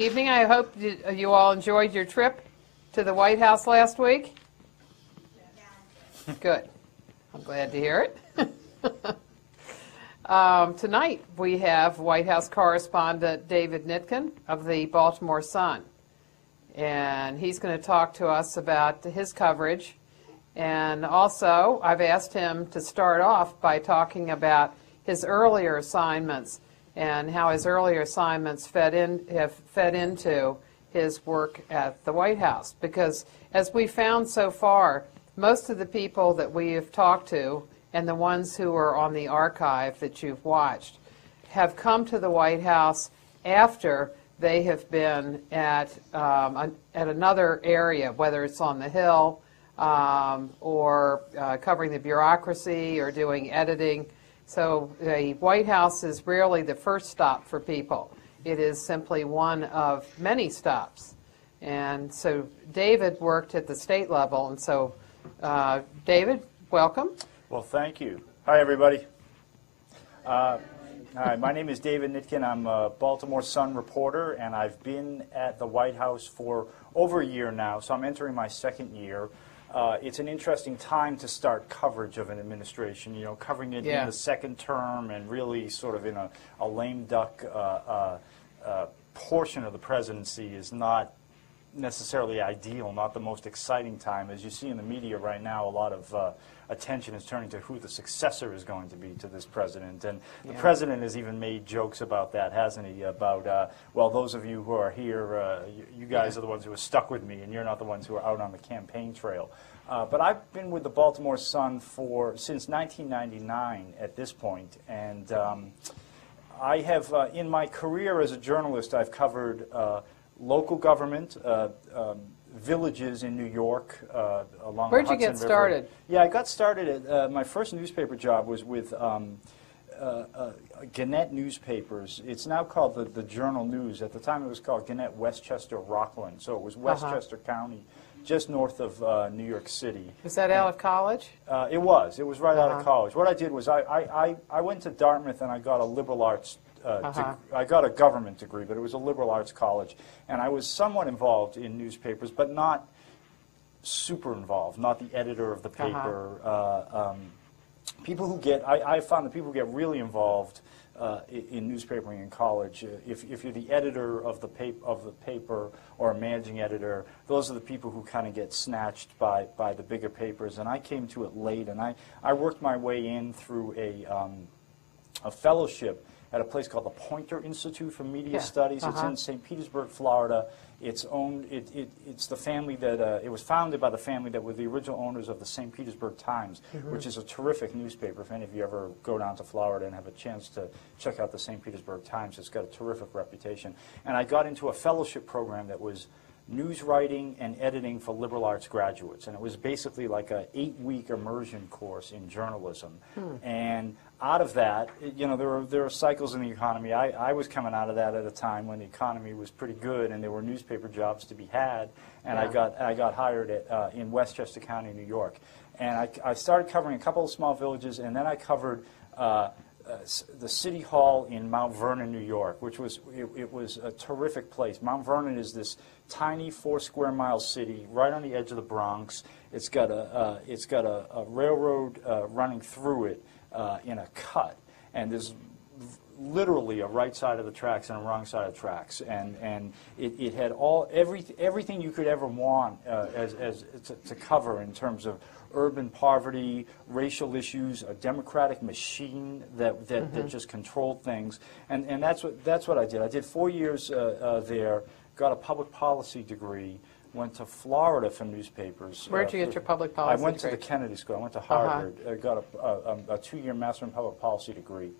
Evening. I hope you all enjoyed your trip to the White House last week. Good. I'm glad to hear it. Tonight we have White House correspondent David Nitkin of the Baltimore Sun. And he's going to talk to us about his coverage. And also, I've asked him to start off by talking about his earlier assignments and how his earlier assignments have fed into his work at the White House. Because as we found so far, most of the people that we have talked to and the ones who are on the archive that you've watched have come to the White House after they have been at another area, whether it's on the Hill or covering the bureaucracy or doing editing. So the White House is rarely the first stop for people. It is simply one of many stops. And so David worked at the state level. And so, David, welcome. Well, thank you. Hi, everybody. Hi, my name is David Nitkin. I'm a Baltimore Sun reporter, and I've been at the White House for over a year now, so I'm entering my second year. It's an interesting time to start coverage of an administration, you know, covering it in the second term and really sort of in a lame duck portion of the presidency is not necessarily ideal, not the most exciting time. As you see in the media right now, a lot of attention is turning to who the successor is going to be to this president. And the president has even made jokes about that, hasn't he? About, well, those of you who are here, you guys are the ones who are stuck with me, and you're not the ones who are out on the campaign trail. But I've been with the Baltimore Sun since 1999 at this point, and I have, in my career as a journalist, I've covered local government, villages in New York along the Hudson River. Where'd you get started? Yeah, I got started at, my first newspaper job was with Gannett Newspapers. It's now called the Journal News. At the time it was called Gannett Westchester Rockland, so it was Westchester County, just north of New York City. Was that out of college? It was right out of college. What I did was I went to Dartmouth and I got a liberal arts I got a government degree, but it was a liberal arts college, and I was somewhat involved in newspapers, but not super involved, not the editor of the paper. People who get, I found that people who get really involved in newspapering in college, if you're the editor of the paper or a managing editor, those are the people who kind of get snatched by the bigger papers, and I came to it late, and I worked my way in through a fellowship at a place called the Poynter Institute for Media Studies. It's in St. Petersburg, Florida. It's owned. It's the family that it was founded by the family that were the original owners of the St. Petersburg Times, which is a terrific newspaper. If any of you ever go down to Florida and have a chance to check out the St. Petersburg Times, it's got a terrific reputation. And I got into a fellowship program that was news writing and editing for liberal arts graduates, and it was basically like a 8-week immersion course in journalism. And out of that, you know, there are cycles in the economy. I was coming out of that at a time when the economy was pretty good and there were newspaper jobs to be had, and I got hired in Westchester County, New York. And I started covering a couple of small villages, and then I covered the City Hall in Mount Vernon, New York, which was it was a terrific place. Mount Vernon is this tiny 4-square-mile city right on the edge of the Bronx. It's got a railroad running through it in a cut, and there's literally a right side of the tracks and a wrong side of the tracks, and it had everything you could ever want to cover in terms of urban poverty, racial issues, a democratic machine that just controlled things, and that's what I did. I did 4 years there, got a public policy degree, went to Florida for newspapers. Where did you get your public policy degree? I went to the Kennedy School. I went to Harvard. I got a 2-year Master in Public Policy degree.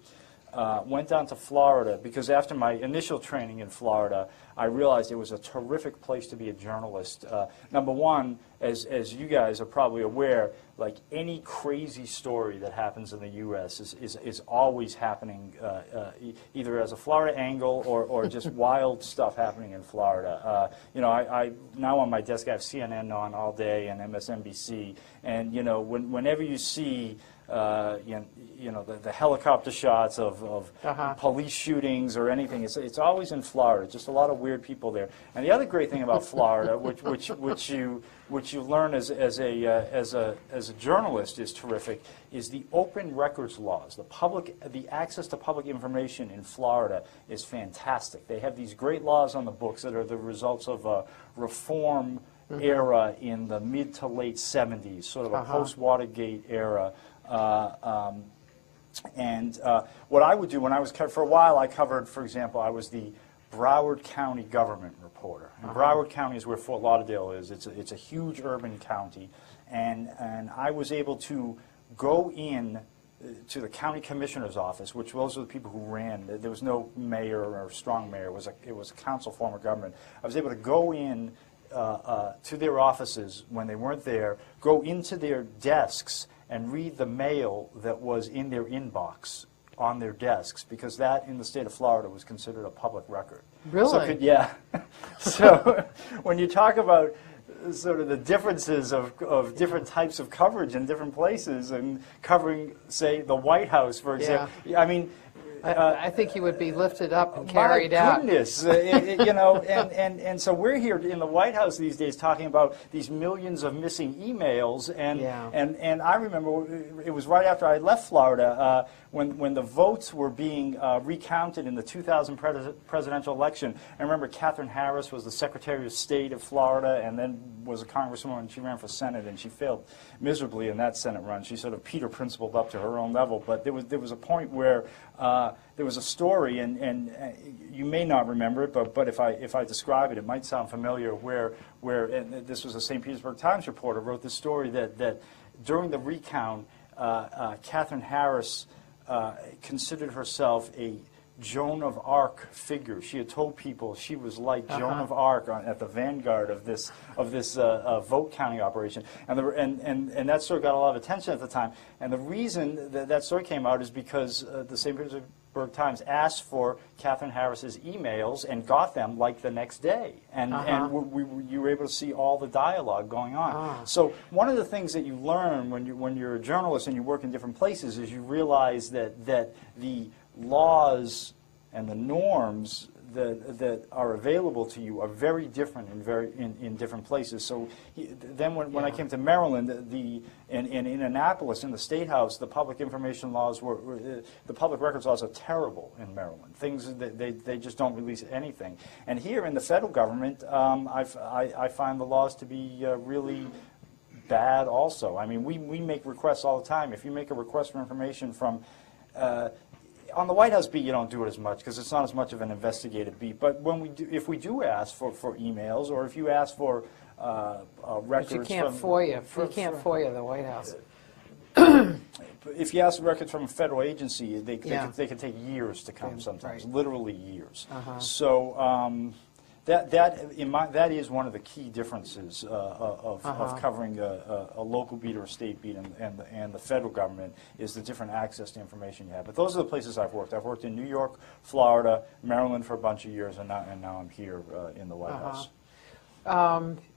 Went down to Florida because after my initial training in Florida, I realized it was a terrific place to be a journalist. Number one, as you guys are probably aware, like any crazy story that happens in the U.S. is always happening either as a Florida angle or just wild stuff happening in Florida. You know, I now on my desk I have CNN on all day and MSNBC, and you know, whenever you see the helicopter shots of police shootings or anything. It's always in Florida. Just a lot of weird people there. And the other great thing about Florida, which you learn as a journalist is terrific, is the open records laws. The access to public information in Florida is fantastic. They have these great laws on the books that are the results of a reform era in the mid to late 70s, sort of a post-Watergate era. What I would do when I was for a while, I covered, for example, I was the Broward County government reporter. And Broward County is where Fort Lauderdale is. It's a huge urban county, and I was able to go in to the county commissioner's office, which those were the people who ran. There was no mayor or strong mayor. It was a council form of government. I was able to go in to their offices when they weren't there, go into their desks and read the mail that was in their inbox on their desks, because that in the state of Florida was considered a public record. Really? So yeah. So when you talk about sort of the differences of different types of coverage in different places, and covering, say, the White House, for example, I mean, I think you would be lifted up and carried out. My goodness, and so we're here in the White House these days talking about these millions of missing emails, and I remember it was right after I left Florida when the votes were being recounted in the 2000 presidential election. I remember Catherine Harris was the Secretary of State of Florida, and then was a congresswoman, and she ran for Senate, and she failed miserably in that Senate run. She sort of Peter Principled up to her own level, but there was a point where there was a story, and you may not remember it, but if I describe it, it might sound familiar, where and this was a St. Petersburg Times reporter wrote this story that during the recount, Catherine Harris considered herself a Joan of Arc figure. She had told people she was like Joan of Arc at the vanguard of this vote counting operation, and that story got a lot of attention at the time. And the reason that story came out is because the St. Petersburg Times asked for Catherine Harris's emails and got them like the next day, and you were able to see all the dialogue going on. So one of the things that you learn when you're a journalist and you work in different places is you realize that the laws and the norms that are available to you are very different in different places. So then when I came to Maryland, in Annapolis, in the State House, the public information laws the public records laws are terrible in Maryland. Things they just don't release anything. And here in the federal government, I find the laws to be really bad also. I mean, we make requests all the time. If you make a request for information from on the White House beat, you don't do it as much because it's not as much of an investigative beat. But if we do ask for emails, or if you ask for records, but you can't FOIA. You can't FOIA the White House. If you ask records from a federal agency, they can take years to come sometimes, literally years. So that is one of the key differences of covering a local beat or a state beat and the federal government, is the different access to information you have. But those are the places I've worked. I've worked in New York, Florida, Maryland for a bunch of years, and now I'm here in the White House.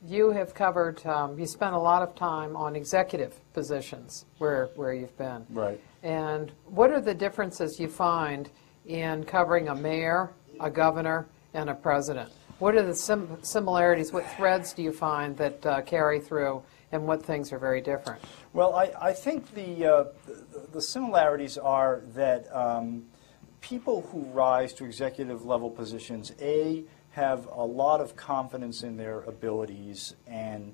You have covered, you spent a lot of time on executive positions where you've been. Right. And what are the differences you find in covering a mayor, a governor, and a president? What are the similarities? What threads do you find that carry through, and what things are very different? Well, I think the similarities are that people who rise to executive level positions, have a lot of confidence in their abilities and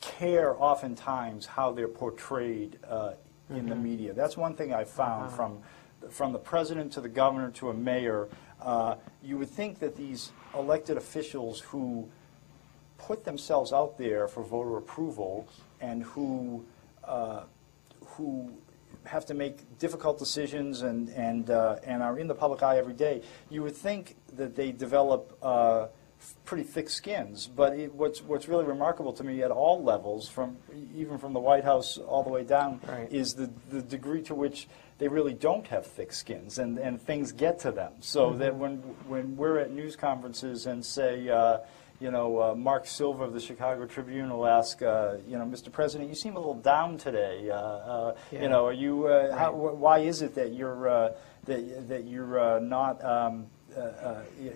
care oftentimes how they're portrayed in the media. That's one thing I found from the president to the governor to a mayor. You would think that these elected officials who put themselves out there for voter approval and who have to make difficult decisions and are in the public eye every day, you would think that they develop pretty thick skins. But what's really remarkable to me at all levels, even from the White House all the way down, is the degree to which they really don't have thick skins, and things get to them. So that when we're at news conferences and say, Mark Silva of the Chicago Tribune will ask, Mr. President, you seem a little down today. Are you? Why is it that you're not?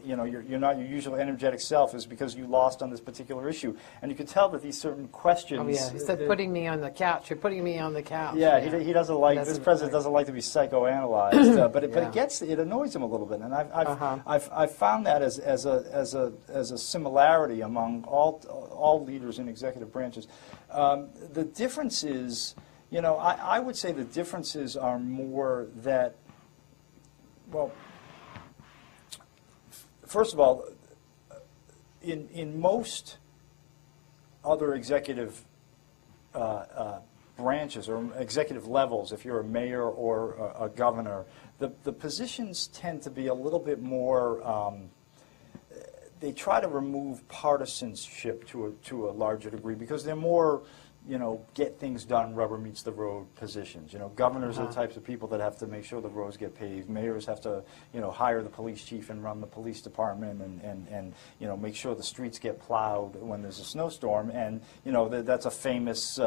You're not your usual energetic self, is because you lost on this particular issue. And you could tell that these certain questions... Oh, yeah. He said, putting me on the couch. You're putting me on the couch. Yeah, yeah. He doesn't like... This president doesn't like to be psychoanalyzed. But it annoys him a little bit. And I've found that as a similarity among all leaders in executive branches. The difference is, I would say the differences are more that, well... First of all, in most other executive branches or executive levels, if you're a mayor or a governor, the positions tend to be a little bit more, they try to remove partisanship to a larger degree because they're more, get things done, rubber meets the road positions. Governors are the types of people that have to make sure the roads get paved. Mayors have to, hire the police chief and run the police department and make sure the streets get plowed when there's a snowstorm. And, that's a famous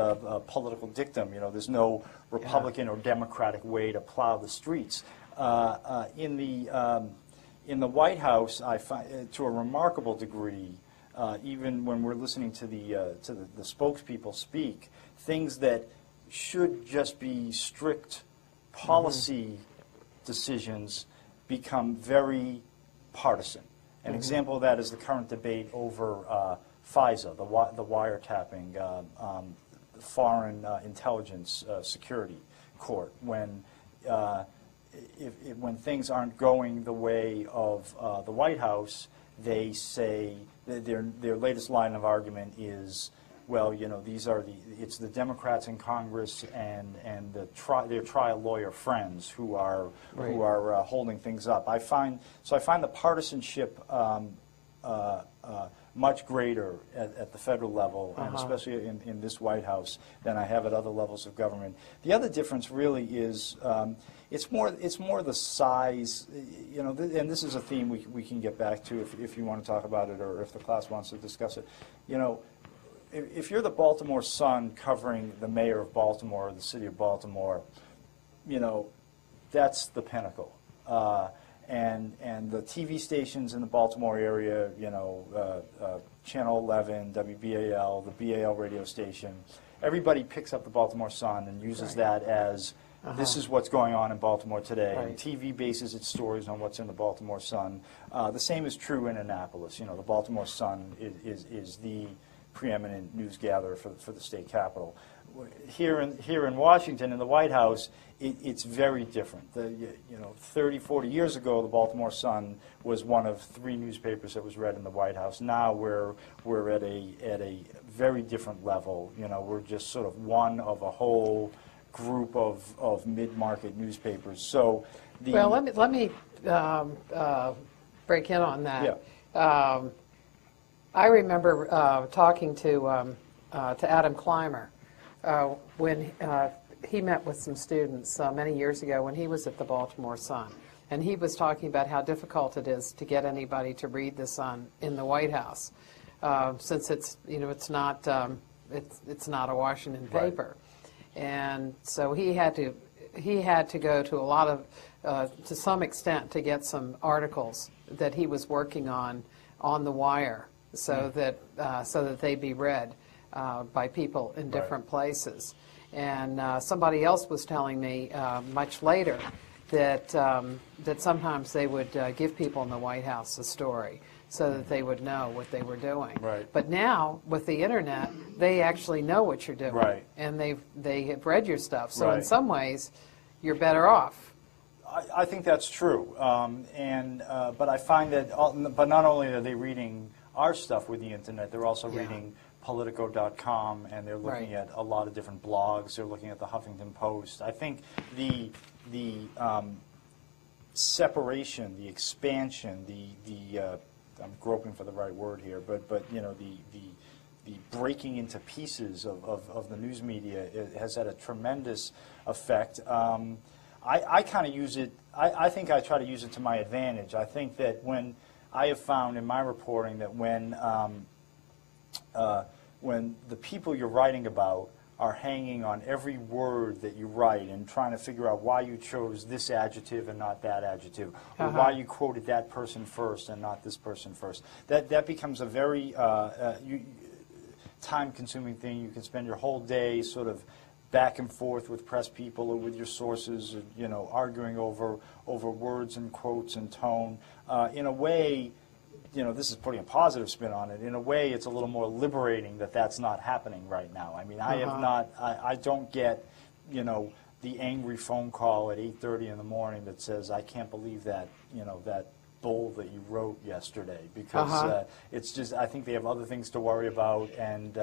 political dictum. There's no Republican or Democratic way to plow the streets. In the White House, I find, to a remarkable degree, even when we're listening to the spokespeople speak, things that should just be strict policy decisions become very partisan. An example of that is the current debate over FISA, the wiretapping, Foreign Intelligence Security Court, when things aren't going the way of the White House, they say their latest line of argument is, well, it's the Democrats in Congress and their trial lawyer friends who are holding things up. I find the partisanship much greater at the federal level, and especially in this White House, than I have at other levels of government. The other difference really is it's more the size, and this is a theme we can get back to if you want to talk about it or if the class wants to discuss it. If you're the Baltimore Sun covering the mayor of Baltimore or the city of Baltimore, that's the pinnacle. And the TV stations in the Baltimore area, Channel 11, WBAL, the BAL radio station, everybody picks up the Baltimore Sun and uses that as this is what's going on in Baltimore today. And TV bases its stories on what's in the Baltimore Sun. The same is true in Annapolis. The Baltimore Sun is the preeminent news gatherer for the state capital. Here in Washington, in the White House, it's very different. 30, 40 years ago, the Baltimore Sun was one of 3 newspapers that was read in the White House. Now we're at a very different level. We're just sort of one of a whole group of mid-market newspapers. So well, let me break in on that. Yeah. I remember talking to Adam Clymer when he met with some students many years ago when he was at the Baltimore Sun, and he was talking about how difficult it is to get anybody to read the Sun in the White House, since it's not a Washington paper, and so he had to go to a lot of to some extent to get some articles that he was working on the wire, so that they'd be read by people in different places. And somebody else was telling me much later that sometimes they would give people in the White House a story so that they would know what they were doing. Right. But now, with the internet, they actually know what you're doing. Right. And they have read your stuff. So Right. in some ways, you're better off. I think that's true. But I find that, but not only are they reading our stuff with the internet, they're also reading Politico.com, and they're looking at a lot of different blogs. They're looking at the Huffington Post. I think the separation, the expansion, the I'm groping for the right word here, but the breaking into pieces of the news media has had a tremendous effect. I kind of use it. I think I try to use it to my advantage. I think that when I have found in my reporting that when the people you're writing about are hanging on every word that you write and trying to figure out why you chose this adjective and not that adjective, or why you quoted that person first and not this person first, that becomes a very time-consuming thing. You can spend your whole day sort of back and forth with press people or with your sources, you know, arguing over words and quotes and tone. In a way, you know, this is putting a positive spin on it. In a way, it's a little more liberating that that's not happening right now. I mean, I don't get, you know, the angry phone call at 8:30 in the morning that says, I can't believe that, you know, that bull that you wrote yesterday, because it's just, I think they have other things to worry about, and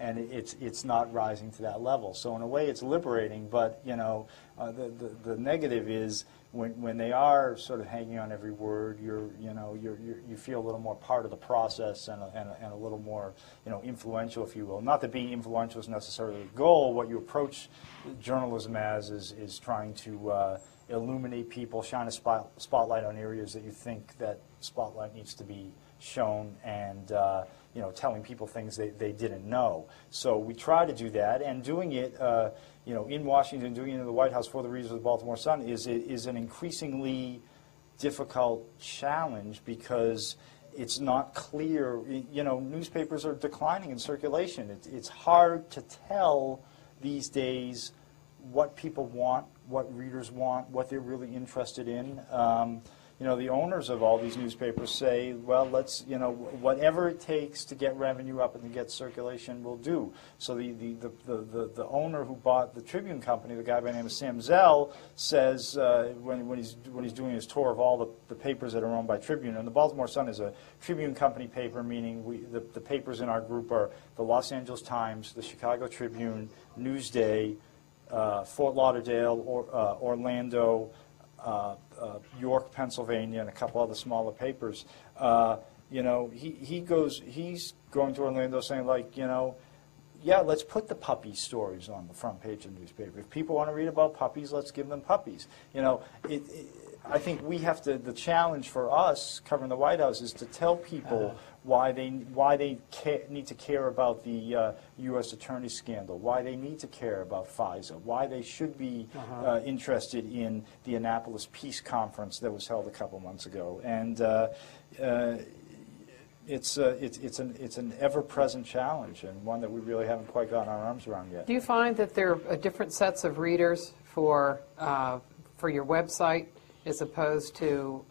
it's not rising to that level. So in a way, it's liberating, but, you know, the negative is when they are sort of hanging on every word, you feel a little more part of the process and a little more, you know, influential, if you will. Not that being influential is necessarily a goal. What you approach journalism as is trying to illuminate people, shine a spotlight on areas that you think that spotlight needs to be shown, and you know, telling people things they didn't know. So we try to do that, and doing it, you know, in Washington, doing it in the White House for the readers of the Baltimore Sun is an increasingly difficult challenge, because it's not clear. You know, newspapers are declining in circulation. It's hard to tell these days what people want, what readers want, what they're really interested in. You know, the owners of all these newspapers say, well, let's, you know, whatever it takes to get revenue up and to get circulation, we'll do. So the owner who bought the Tribune company, the guy by the name of Sam Zell, says when he's doing his tour of all the papers that are owned by Tribune, and the Baltimore Sun is a Tribune company paper, meaning the papers in our group are the Los Angeles Times, the Chicago Tribune, Newsday, Fort Lauderdale, Orlando, York, Pennsylvania, and a couple other smaller papers. You know, he's going to Orlando saying, like, you know, yeah, let's put the puppy stories on the front page of the newspaper. If people want to read about puppies, let's give them puppies. You know, I think we have to, the challenge for us covering the White House is to tell people why they need to care about the U.S. Attorney scandal, why they need to care about FISA, why they should be interested in the Annapolis Peace Conference that was held a couple months ago. And it's an ever-present challenge, and one that we really haven't quite gotten our arms around yet. Do you find that there are different sets of readers for your website as opposed to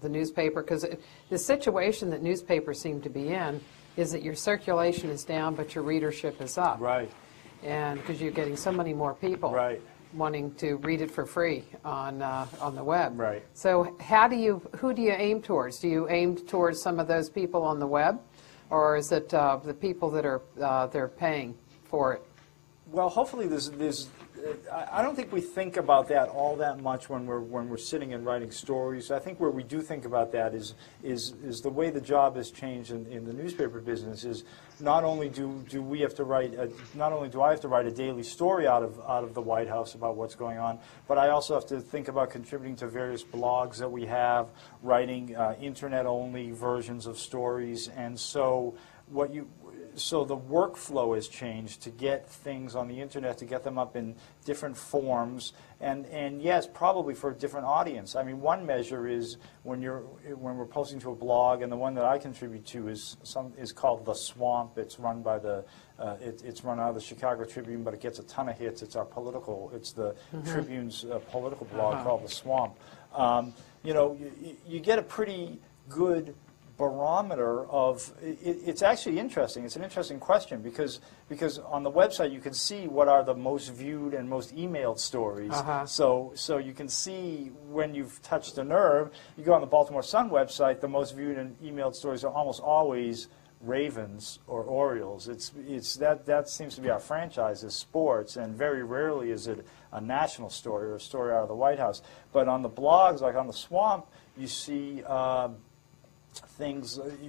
the newspaper? Because the situation that newspapers seem to be in is that your circulation is down, but your readership is up. Right. And because you're getting so many more people wanting to read it for free on the web. Right. So who do you aim towards? Do you aim towards some of those people on the web, or is it the people that are they're paying for it? Well, hopefully there's I don't think we think about that all that much when we're sitting and writing stories. I think where we do think about that is the way the job has changed in the newspaper business. Is not only do I have to write a daily story out of the White House about what's going on, but I also have to think about contributing to various blogs that we have, writing internet-only versions of stories, and so So the workflow has changed to get things on the internet, to get them up in different forms, and yes, probably for a different audience. I mean, one measure is when we're posting to a blog, and the one that I contribute to is called The Swamp. It's run by it's run out of the Chicago Tribune, but it gets a ton of hits. It's the Tribune's political blog called The Swamp. You know, you get a pretty good barometer of it's actually interesting. It's an interesting question because on the website you can see what are the most viewed and most emailed stories. So you can see when you've touched a nerve. You go on the Baltimore Sun website, the most viewed and emailed stories are almost always Ravens or Orioles. That seems to be our franchise is sports, and very rarely is it a national story or a story out of the White House. But on the blogs, like on the Swamp, you see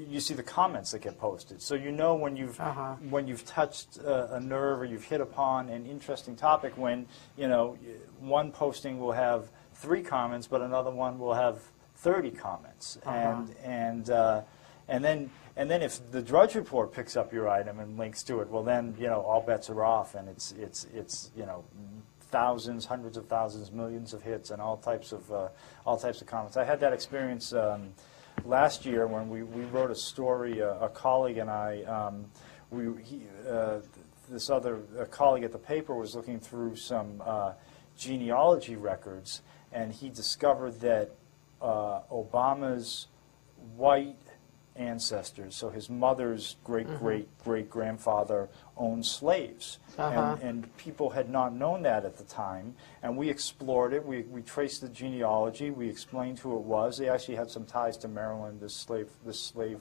you see the comments that get posted, so you know when you've touched a nerve or you've hit upon an interesting topic. When, you know, one posting will have 3 comments, but another one will have 30 comments, and then if the Drudge Report picks up your item and links to it, well then all bets are off, and it's thousands, hundreds of thousands, millions of hits, and all types of comments. I had that experience last year when we wrote a story. A colleague and I, this other colleague at the paper was looking through some genealogy records, and he discovered that Obama's white ancestors, so his mother's great-great-great-grandfather owned slaves. And people had not known that at the time, and we explored it. We traced the genealogy. We explained who it was. They actually had some ties to Maryland, this slave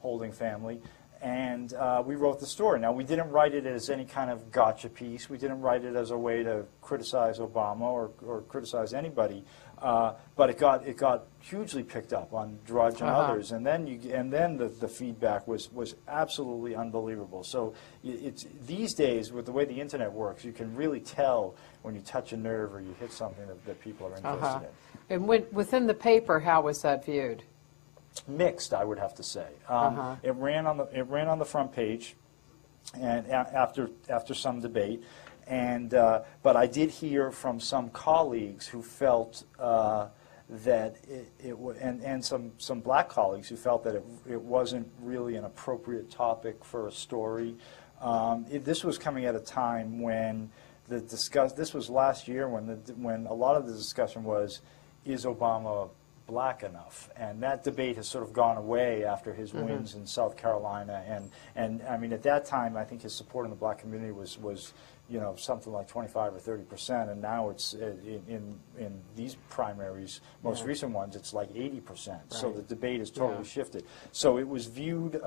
holding family. And we wrote the story. Now, we didn't write it as any kind of gotcha piece. We didn't write it as a way to criticize Obama or criticize anybody. But it got hugely picked up on Drudge and others, and then the feedback was absolutely unbelievable. So it's these days, with the way the internet works, you can really tell when you touch a nerve or you hit something that people are interested in. And within the paper, how was that viewed? Mixed, I would have to say. It ran on the front page, and after some debate. And but I did hear from some colleagues who felt that and some black colleagues who felt that it wasn't really an appropriate topic for a story. This was coming at a time when this was last year when a lot of the discussion was, is Obama black enough? And that debate has sort of gone away after his wins in South Carolina. And I mean, at that time, I think his support in the black community was something like 25 or 30%, and now it's in these primaries, most recent ones, it's like 80%. Right. So the debate has totally shifted. So it was viewed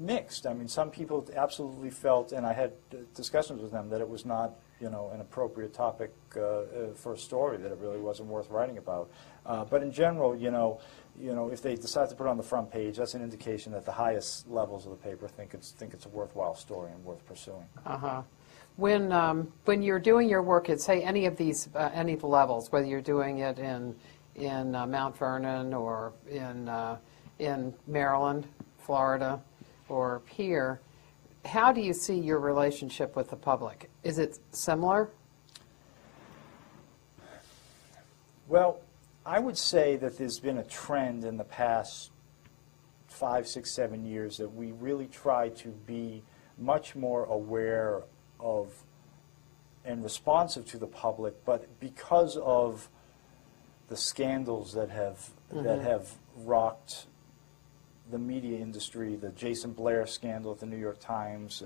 mixed. I mean, some people absolutely felt, and I had discussions with them, that it was not an appropriate topic for a story, that it really wasn't worth writing about. But in general, if they decide to put it on the front page, that's an indication that the highest levels of the paper think it's a worthwhile story and worth pursuing. When you're doing your work at, say, any of the levels, whether you're doing it in Mount Vernon or in Maryland, Florida, or here, how do you see your relationship with the public? Is it similar? Well, I would say that there's been a trend in the past 5, 6, 7 years that we really try to be much more aware of and responsive to the public, but because of the scandals that have rocked the media industry, the Jason Blair scandal at the New York Times,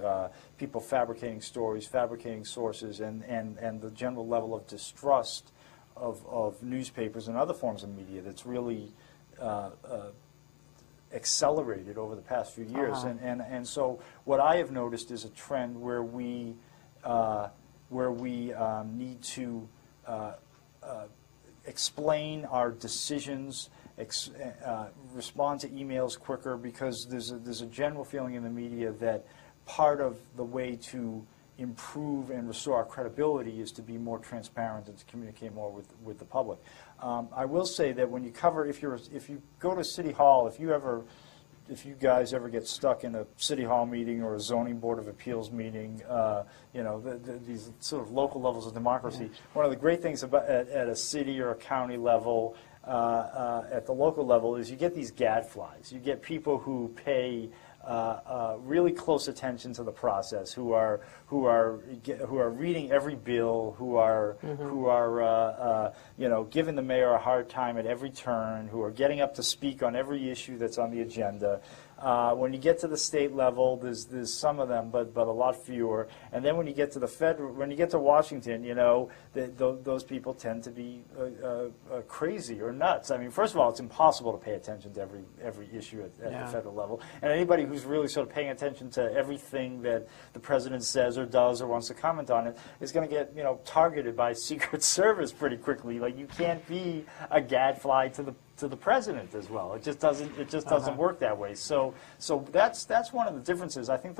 people fabricating stories, fabricating sources, and the general level of distrust of newspapers and other forms of media that's really accelerated over the past few years. And so what I have noticed is a trend where we need to explain our decisions, respond to emails quicker, because there's a general feeling in the media that part of the way to improve and restore our credibility is to be more transparent and to communicate more with the public. I will say that when you cover, if you go to City Hall, if you guys ever get stuck in a City Hall meeting or a zoning board of appeals meeting, these sort of local levels of democracy, one of the great things about at a city or a county level, at the local level, is you get these gadflies. You get people who pay really close attention to the process, who are reading every bill, who are giving the mayor a hard time at every turn, who are getting up to speak on every issue that's on the agenda. When you get to the state level, there's some of them, but a lot fewer. And then when you get to the federal, when you get to Washington, those people tend to be crazy or nuts. I mean, first of all, it's impossible to pay attention to every issue at the federal level. And anybody who's really sort of paying attention to everything that the president says or does or wants to comment on it is going to get targeted by Secret Service pretty quickly. Like, you can't be a gadfly to the president as well. It just doesn't work that way. So that's one of the differences. I think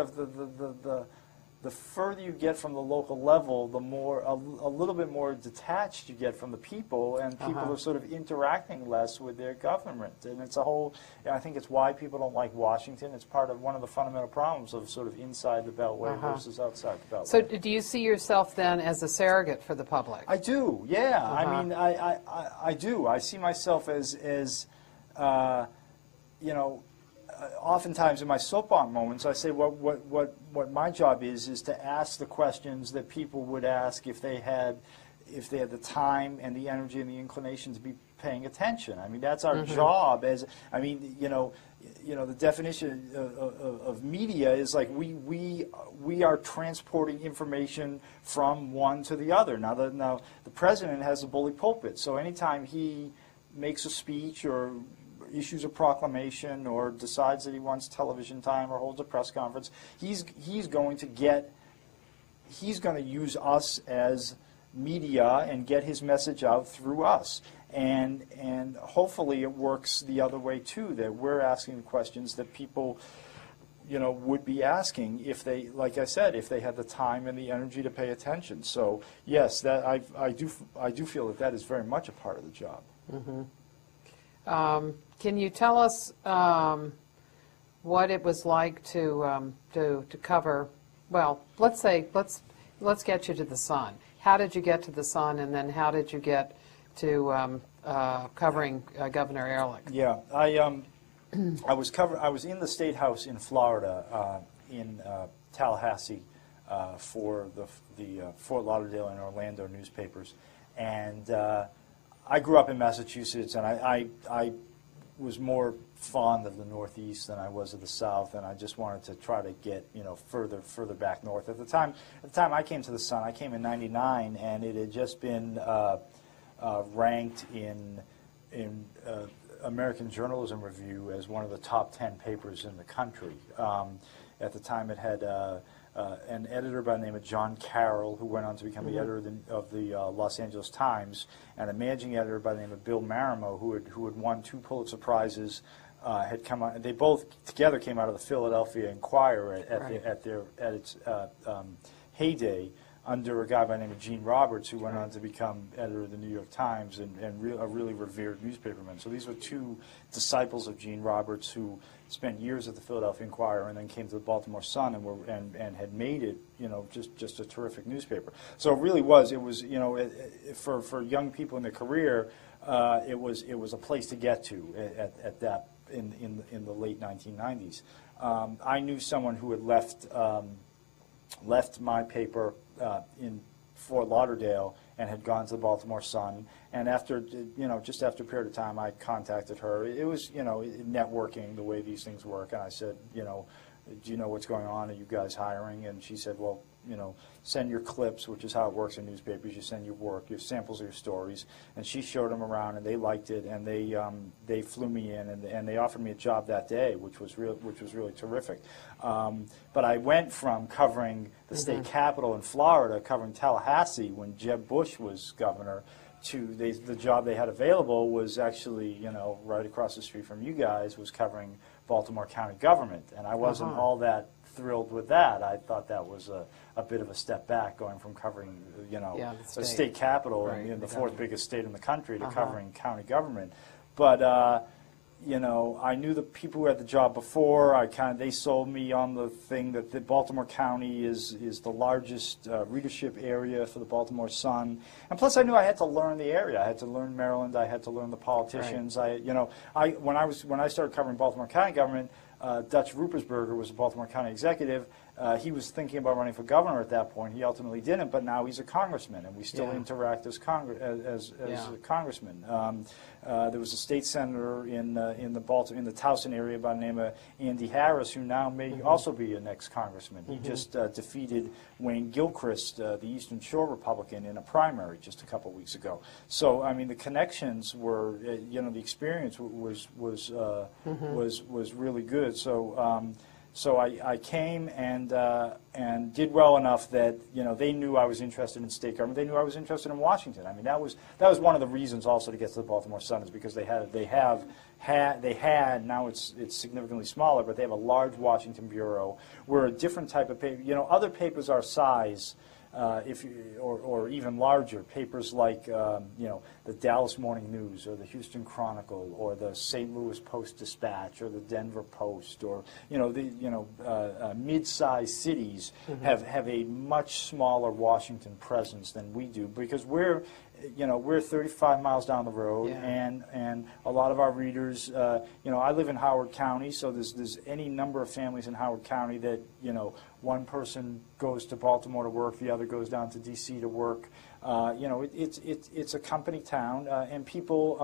the further you get from the local level, the more a little bit more detached you get from the people, and people are sort of interacting less with their government. And it's a whole. I think it's why people don't like Washington. It's part of one of the fundamental problems of sort of inside the Beltway versus outside the Beltway. So, do you see yourself then as a surrogate for the public? I do. Yeah. I mean, I do. I see myself as you know. Oftentimes in my soapbox moments, I say what my job is to ask the questions that people would ask if they had the time and the energy and the inclination to be paying attention. I mean, that's our job. The definition of media is like we are transporting information from one to the other. Now the president has a bully pulpit, so anytime he makes a speech or issues a proclamation or decides that he wants television time or holds a press conference, he's going to use us as media and get his message out through us. And hopefully it works the other way too, that we're asking questions that people would be asking if they, like I said, if they had the time and the energy to pay attention. So yes, that I do feel that is very much a part of the job. Can you tell us what it was like to cover? Well, let's get you to the Sun. How did you get to the Sun, and then how did you get to covering Governor Ehrlich? Yeah, I was in the State House in Florida, in Tallahassee, for the Fort Lauderdale and Orlando newspapers, and I grew up in Massachusetts, and I was more fond of the Northeast than I was of the South, and I just wanted to try to get further back north. At the time I came to the Sun, I came in '99, and it had just been ranked in American Journalism Review as one of the top 10 papers in the country. At the time, it had an editor by the name of John Carroll, who went on to become the editor of the Los Angeles Times, and a managing editor by the name of Bill Marimo, who had won 2 Pulitzer Prizes, had come out. They both together came out of the Philadelphia Inquirer at its heyday, under a guy by the name of Gene Roberts, who went on to become editor of the New York Times and a really revered newspaperman. So these were 2 disciples of Gene Roberts who spent years at the Philadelphia Inquirer and then came to the Baltimore Sun and had made it, just a terrific newspaper. So it really was. It was, for young people in their career, it was a place to get to at that in the late 1990s. I knew someone who had left my paper in Fort Lauderdale and had gone to the Baltimore Sun, and after just after a period of time, I contacted her. It was networking, the way these things work, and I said, do you know what's going on? Are you guys hiring? And she said, well, send your clips, which is how it works in newspapers. You send your work, your samples of your stories, and she showed them around, and they liked it, and they flew me in, and they offered me a job that day, which was really terrific. But I went from covering the state capitol in Florida, covering Tallahassee when Jeb Bush was governor, to the job they had available was actually right across the street from you guys, was covering Baltimore County government, and I wasn't all that thrilled with that. I thought that was a bit of a step back, going from covering the state capitol and the 4th biggest state in the country to covering county government. But I knew the people who had the job before. They sold me on the thing that the Baltimore County is the largest readership area for the Baltimore Sun, and plus I knew I had to learn the area. I had to learn Maryland. I had to learn the politicians. Right. When I started covering Baltimore County government, Dutch Ruppersberger was a Baltimore County executive. He was thinking about running for governor at that point. He ultimately didn't, but now he's a congressman, and we still interact as a congressman. There was a state senator in the Towson area by the name of Andy Harris, who now may also be a next congressman. He just defeated Wayne Gilchrist, the Eastern Shore Republican, in a primary just a couple weeks ago. So I mean, the connections were, the experience was really good. So I came and did well enough that they knew I was interested in state government. They knew I was interested in Washington. I mean, that was one of the reasons also to get to the Baltimore Sun, is because they have now it's significantly smaller, but they have a large Washington bureau. We're a different type of paper. Other papers our size, or even larger, papers like the Dallas Morning News or the Houston Chronicle or the St. Louis Post-Dispatch or the Denver Post, or mid-sized cities have a much smaller Washington presence than we do, because we're 35 miles down the road, and a lot of our readers, I live in Howard County, so there's any number of families in Howard County that, one person goes to Baltimore to work, the other goes down to D.C. to work. It's a company town, and people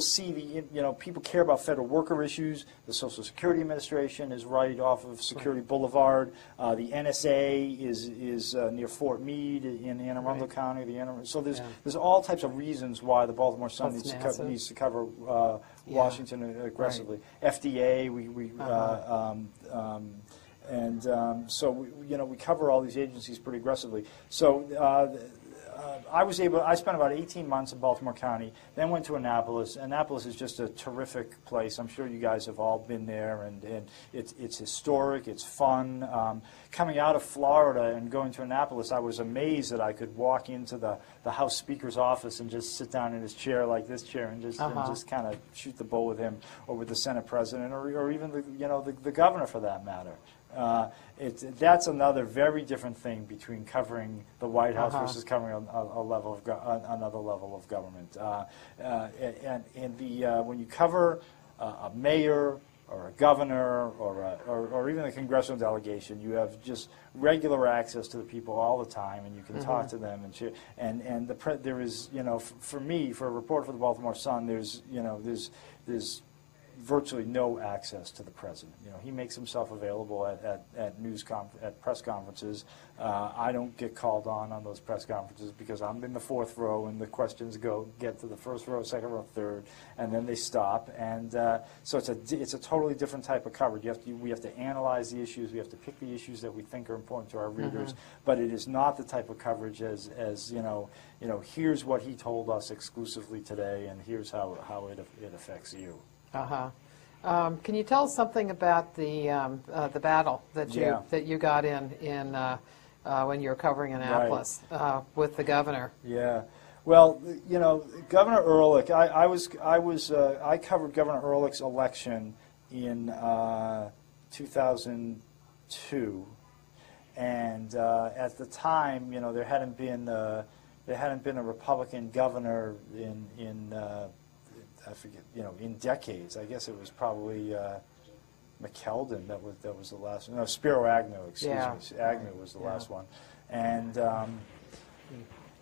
see people care about federal worker issues. The Social Security Administration is right off of Security Boulevard. The NSA is near Fort Meade in Anne Arundel County. So there's all types of reasons why the Baltimore Sun needs to cover Washington aggressively. FDA, so we cover all these agencies pretty aggressively. So I spent about 18 months in Baltimore County, then went to Annapolis. Annapolis is just a terrific place. I'm sure you guys have all been there, and it's historic, it's fun. Coming out of Florida and going to Annapolis, I was amazed that I could walk into the House Speaker's office and just sit down in his chair like this chair and just kind of shoot the bull with him, or with the Senate President, or even the governor for that matter. That's another very different thing between covering the White House versus covering another level of government. When you cover a mayor or a governor or even a congressional delegation, you have just regular access to the people all the time, and you can talk to them and share. And there is, for me, for a reporter for the Baltimore Sun, there's virtually no access to the president. He makes himself available at press conferences. I don't get called on those press conferences because I'm in the fourth row, and the questions get to the first row, second row, third, and then they stop. And so it's a totally different type of coverage. We have to analyze the issues. We have to pick the issues that we think are important to our readers. But it is not the type of coverage as here's what he told us exclusively today, and here's how it affects you. Can you tell us something about the battle that you got in when you were covering Annapolis with the governor? Yeah, well, Governor Ehrlich. I covered Governor Ehrlich's election in 2002, and at the time, there hadn't been a Republican governor in I forget, in decades. I guess it was probably McKeldin that was the last one. No, Spiro Agnew, excuse me. Agnew was the last one.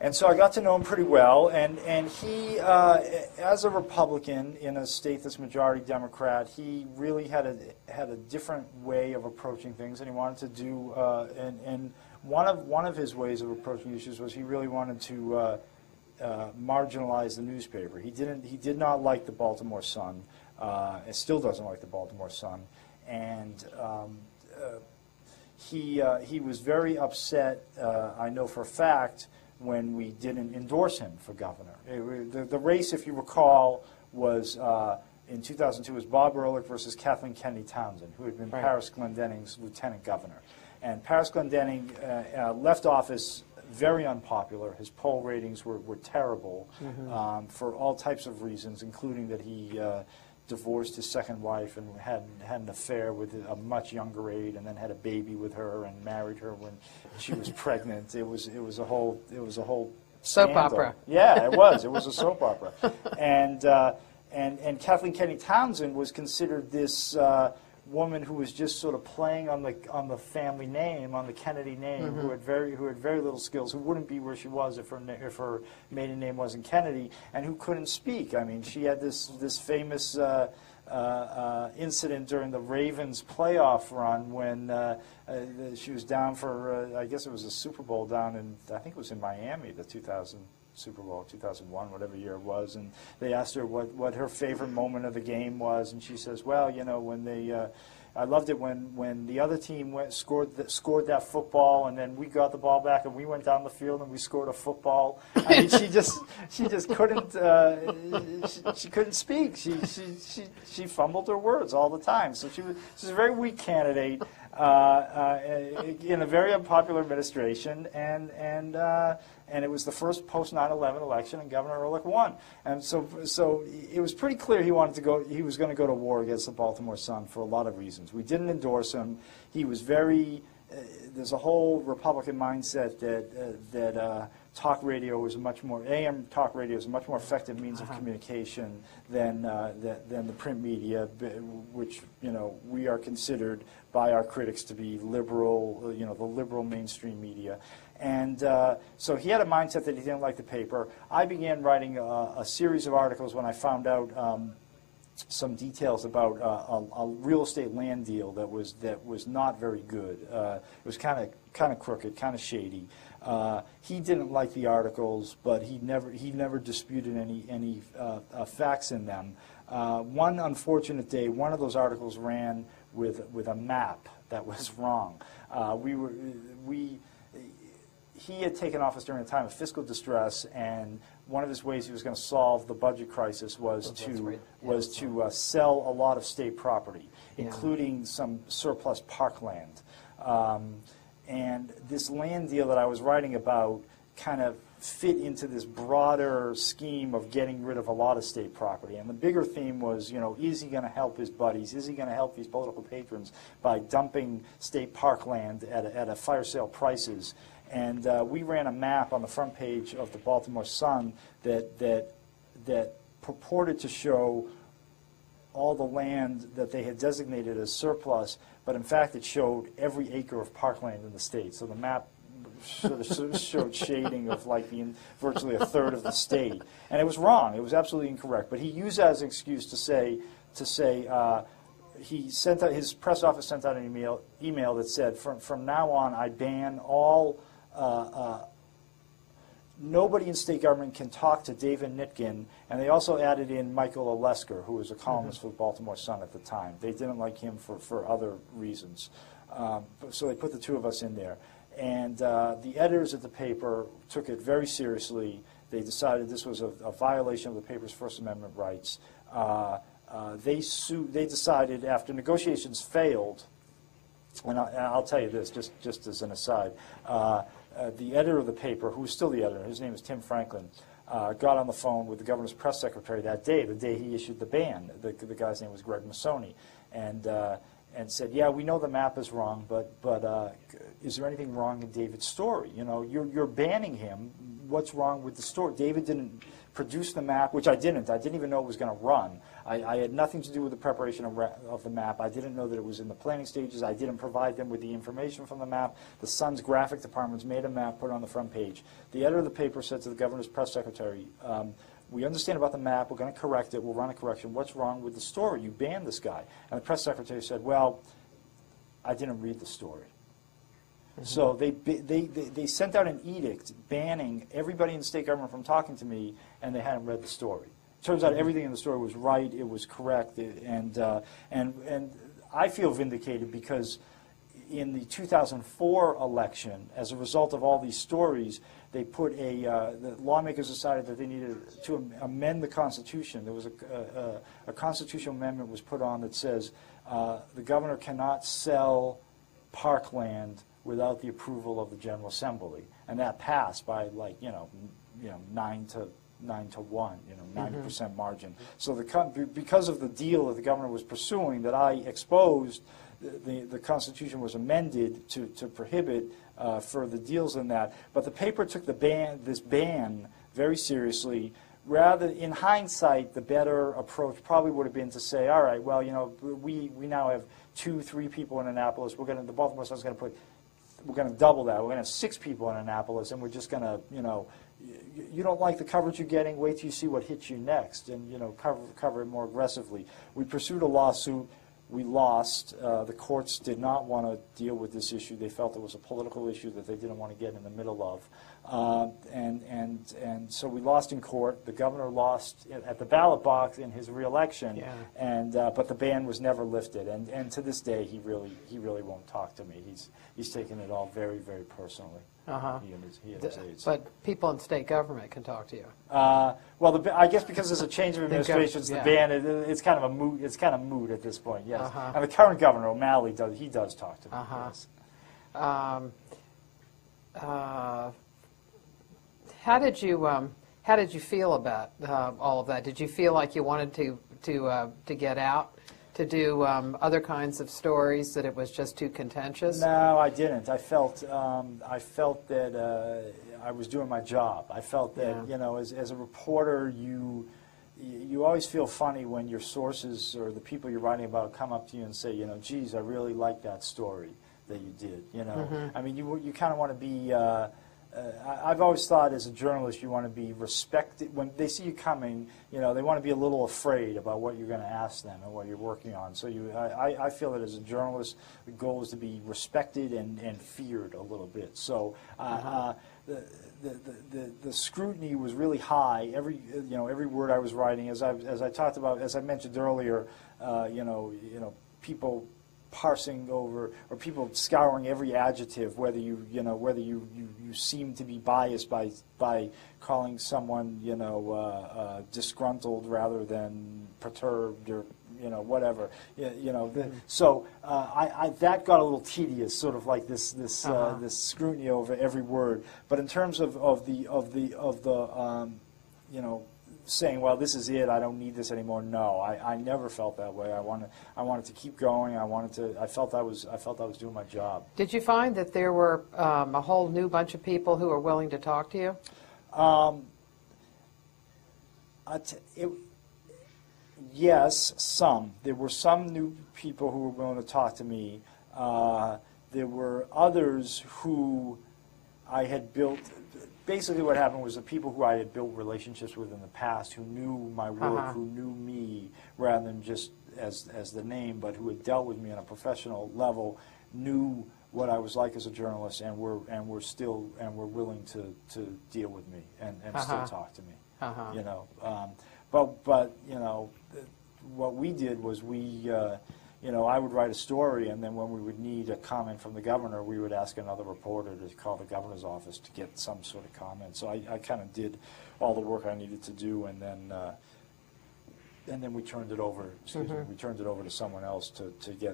And so I got to know him pretty well. And he, as a Republican in a state that's majority Democrat, he really had a different way of approaching things, and he wanted to do. And one of his ways of approaching issues was he really wanted to marginalize the newspaper. He did not like the Baltimore Sun. And still doesn't like the Baltimore Sun. And he was very upset, I know for a fact, when we didn't endorse him for governor. The race, if you recall, was in 2002 was Bob Ehrlich versus Kathleen Kennedy Townsend, who had been Paris Glendenning's lieutenant governor. And Paris Glendenning left office very unpopular. His poll ratings were terrible for all types of reasons, including that he divorced his second wife and had an affair with a much younger age, and then had a baby with her and married her when she was pregnant. It was a whole soap scandal. opera. Yeah, it was. It was a soap opera. And Kathleen Kennedy Townsend was considered this woman who was just sort of playing on the family name, on the Kennedy name, who had very little skills, who wouldn't be where she was if her maiden name wasn't Kennedy, and who couldn't speak. I mean, she had this famous incident during the Ravens playoff run when she was down for I guess it was a Super Bowl down in, I think it was in Miami, the 2000 Super Bowl, 2001, whatever year it was, and they asked her what her favorite moment of the game was, and she says, well, when they I loved it when the other team scored that football, and then we got the ball back and we went down the field and we scored a football. I mean, she just couldn't she couldn't speak. She fumbled her words all the time. So she was a very weak candidate in a very unpopular administration, and it was the first post 9/11 election, and Governor Ehrlich won. And so it was pretty clear he was going to go to war against the Baltimore Sun for a lot of reasons. We didn't endorse him. He was very. There's a whole Republican mindset that talk radio is AM talk radio is a much more effective means of communication than the print media, which we are considered by our critics to be liberal, the liberal mainstream media. And so he had a mindset that he didn't like the paper. I began writing a series of articles when I found out some details about a real estate land deal that was not very good. It was kind of crooked, kind of shady. He didn't like the articles, but he never disputed any facts in them. One unfortunate day, one of those articles ran with a map that was wrong. He had taken office during a time of fiscal distress, and one of his ways he was going to solve the budget crisis was to sell a lot of state property, including some surplus parkland. And this land deal that I was writing about kind of fit into this broader scheme of getting rid of a lot of state property. And the bigger theme was, is he going to help his buddies? Is he going to help these political patrons by dumping state parkland at a fire sale prices? And we ran a map on the front page of the Baltimore Sun that purported to show all the land that they had designated as surplus, but in fact it showed every acre of parkland in the state. So the map sort of showed shading of virtually a third of the state, and it was wrong. It was absolutely incorrect. But he used that as an excuse to say he sent out, his press office sent out an email that said from now on I ban all. Nobody in state government can talk to David Nitkin, and they also added in Michael Olesker, who was a columnist for the Baltimore Sun at the time. They didn't like him for other reasons. So they put the two of us in there. And the editors of the paper took it very seriously. They decided this was a violation of the paper's First Amendment rights. They decided after negotiations failed, and I'll tell you this, just as an aside, the editor of the paper, who was still the editor, his name is Tim Franklin, got on the phone with the governor's press secretary that day, the day he issued the ban. The guy's name was Greg Massoni, and said, yeah, we know the map is wrong, but is there anything wrong in David's story? You're banning him. What's wrong with the story? David didn't produce the map, which I didn't. I didn't even know it was going to run. I had nothing to do with the preparation of the map. I didn't know that it was in the planning stages. I didn't provide them with the information from the map. The Sun's graphic departments made a map, put it on the front page. The editor of the paper said to the governor's press secretary, we understand about the map. We're going to correct it. We'll run a correction. What's wrong with the story? You banned this guy. And the press secretary said, well, I didn't read the story. So they sent out an edict banning everybody in the state government from talking to me, and they hadn't read the story. Turns out everything in the story was right, it was correct, and I feel vindicated because in the 2004 election, as a result of all these stories, they put the lawmakers decided that they needed to amend the Constitution. There was a constitutional amendment was put on that says the governor cannot sell parkland without the approval of the General Assembly, and that passed by 9 to 1, 90% margin. So because of the deal that the governor was pursuing that I exposed, the Constitution was amended to prohibit further deals in that. But the paper took this ban very seriously. Rather, in hindsight, the better approach probably would have been to say, all right, well, we now have 2-3 people in Annapolis. The Baltimore Sun's going to we're going to double that. We're going to have 6 people in Annapolis, and we're just going to, you don't like the coverage you're getting, wait till you see what hits you next, and, cover it more aggressively. We pursued a lawsuit. We lost. The courts did not want to deal with this issue. They felt it was a political issue that they didn't want to get in the middle of. And so we lost in court. The governor lost at the ballot box in his reelection, but the ban was never lifted. And to this day, he really won't talk to me. He's taken it all very, very personally. He and his aides. But people in state government can talk to you. Well, I guess because there's a change of administration, the ban it's kind of a moot. It's kind of moot at this point. Yes. And the current governor O'Malley does talk to me. Yes. How did you feel about all of that? Did you feel like you wanted to get out, to do other kinds of stories, that it was just too contentious? No, I didn't. I felt that I was doing my job. I felt that as a reporter, you always feel funny when your sources or the people you're writing about come up to you and say, geez, I really like that story that you did. I mean, you kind of want to be. I've always thought as a journalist you want to be respected. When they see you coming, they want to be a little afraid about what you're going to ask them and what you're working on. So I feel that as a journalist, the goal is to be respected and feared a little bit. So the scrutiny was really high. Every word I was writing, as I talked about, as I mentioned earlier, people parsing over, or people scouring every adjective, whether you seem to be biased by calling someone disgruntled rather than perturbed, or whatever. So that got a little tedious, sort of like this scrutiny over every word. But in terms of the saying, well, this is it, I don't need this anymore. No, I never felt that way. I wanted to keep going. I felt I was doing my job. Did you find that there were a whole new bunch of people who were willing to talk to you? Yes, some. There were some new people who were willing to talk to me. There were others who I had built. Basically what happened was the people who I had built relationships with in the past, who knew my work, who knew me rather than just as the name, but who had dealt with me on a professional level, knew what I was like as a journalist, and were willing to deal with me and still talk to me. But what we did was I would write a story, and then when we would need a comment from the governor, we would ask another reporter to call the governor's office to get some sort of comment. So I kind of did all the work I needed to do, and then we turned it over. We turned it over to someone else to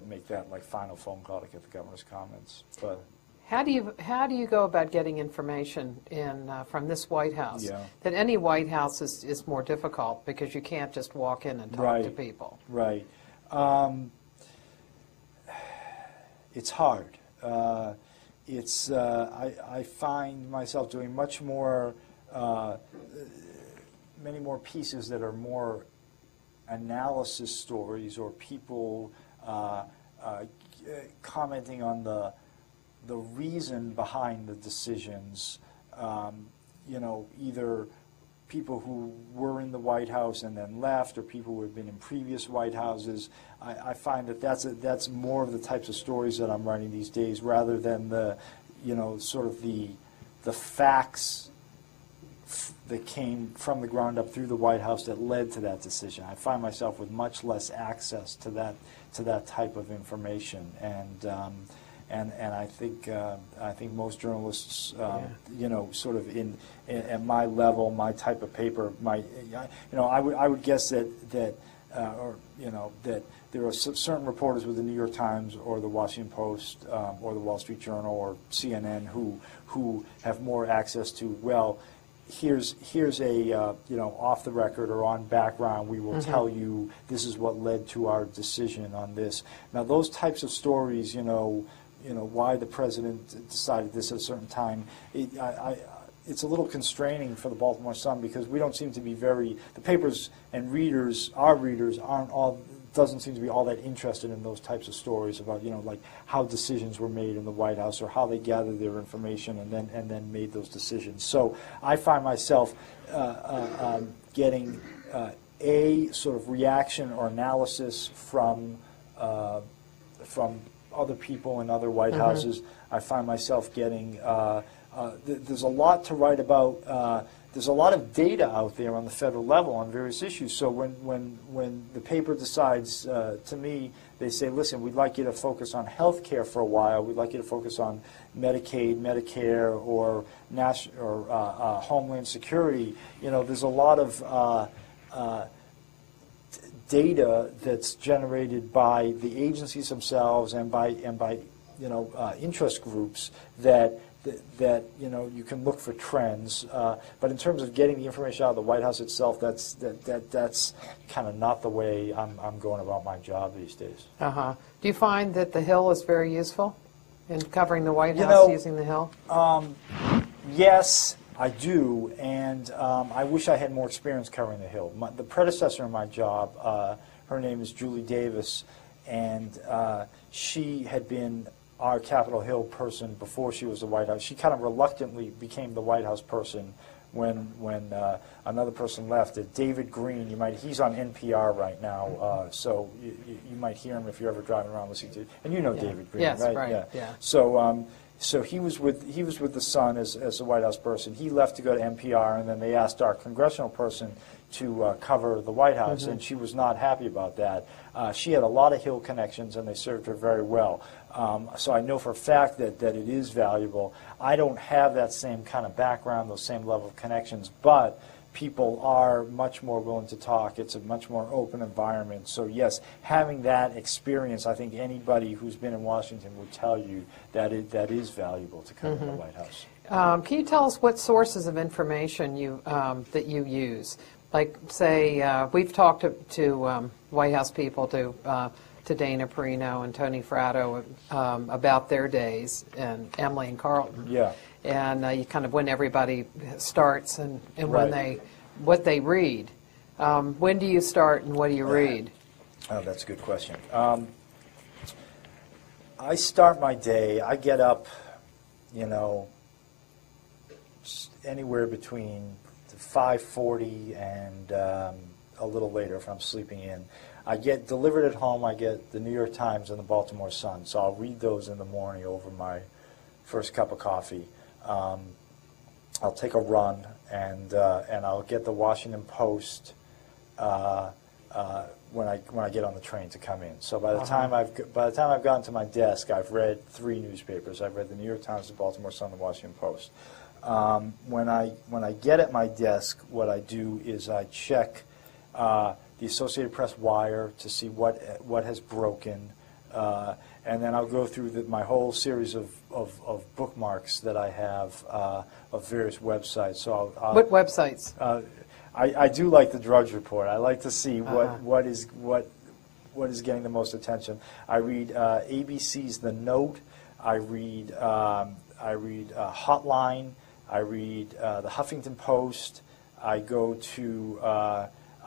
make that final phone call to get the governor's comments. But how do you go about getting information from this White House? That any White House is more difficult because you can't just walk in and talk to people. Right. It's hard. I find myself doing much more, many more pieces that are more analysis stories, or people commenting on the reason behind the decisions. Either people who were in the White House and then left, or people who have been in previous White Houses. I find that that's more of the types of stories that I'm writing these days, rather than the facts that came from the ground up through the White House that led to that decision. I find myself with much less access to that type of information, and I think most journalists, sort of at my level, my type of paper, I would guess that there are certain reporters with the New York Times or the Washington Post or the Wall Street Journal or CNN who have more access to, well, here's a off the record or on background, we will tell you this is what led to our decision on this. Now those types of stories, why the president decided this at a certain time, it's a little constraining for the Baltimore Sun, because we don't seem to be the papers and our readers doesn't seem to be all that interested in those types of stories about, like how decisions were made in the White House, or how they gathered their information and then made those decisions. So I find myself getting a sort of reaction or analysis from other people in other White Houses. I find myself getting there's a lot to write about. There's a lot of data out there on the federal level on various issues. So when the paper decides, to me, they say, listen, we'd like you to focus on health care for a while. We'd like you to focus on Medicaid, Medicare, or Homeland Security. You know, there's a lot of data that's generated by the agencies themselves and by you know, interest groups that you know, you can look for trends, but in terms of getting the information out of the White House itself, that's kind of not the way I'm going about my job these days. Do you find that the Hill is very useful in covering the White House, know, using the Hill? Yes, I do, and I wish I had more experience covering the Hill. The predecessor in my job, her name is Julie Davis, and she had been our Capitol Hill person before she was the White House. She kind of reluctantly became the White House person when another person left. David Green, he's on NPR right now, so you might hear him if you're ever driving around listening to. And you know David Green, yes, right? Right. Yeah. So he was with the Sun as the White House person. He left to go to NPR, and then they asked our congressional person to cover the White House, and she was not happy about that. She had a lot of Hill connections, and they served her very well. So I know for a fact that it is valuable. I don't have that same kind of background, those same level of connections, but people are much more willing to talk. It's a much more open environment. So yes, having that experience, I think anybody who's been in Washington would tell you that that is valuable to cover the White House. Can you tell us what sources of information that you use? Like, say, we've talked to White House people, to Dana Perino and Tony Fratto about their days, and Emily and Carlton. Yeah. And you kind of when everybody starts and Right. what they read. When do you start and what do you read? Oh, that's a good question. I start my day, I get up, you know, anywhere between 5:40 and a little later if I'm sleeping in. I get delivered at home, I get the New York Times and the Baltimore Sun, so I'll read those in the morning over my first cup of coffee. I'll take a run, and I'll get the Washington Post when I get on the train to come in. So by the time I've gotten to my desk, I've read 3 newspapers. I've read the New York Times, the Baltimore Sun, the Washington Post. When I get at my desk, what I do is I check the Associated Press wire to see what has broken, and then I'll go through my whole series of bookmarks that I have of various websites. So What websites? I do like the Drudge Report. I like to see what is getting the most attention. I read ABC's The Note. I read Hotline. I read the Huffington Post. I go to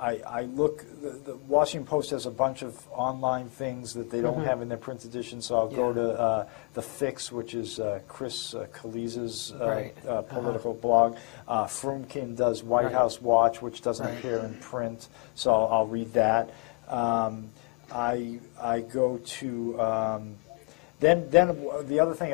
I look. The Washington Post has a bunch of online things that they don't have in their print edition, so I'll go to The Fix, which is Chris Kaliza's political blog. Frumkin does White House Watch, which doesn't appear in print, so I'll read that. I go to. Then the other thing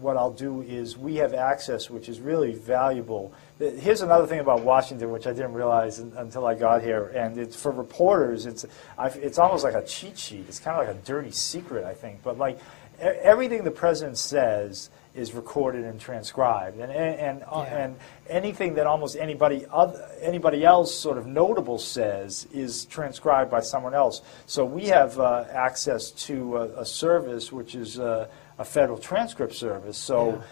what I'll do is we have access, which is really valuable. Here's another thing about Washington, which I didn't realize until I got here, and it's for reporters. It's almost like a cheat sheet. It's kind of like a dirty secret, I think. But like everything the president says is recorded and transcribed, and anything that almost anybody else sort of notable says is transcribed by someone else. So we have access to a service which is a federal transcript service. So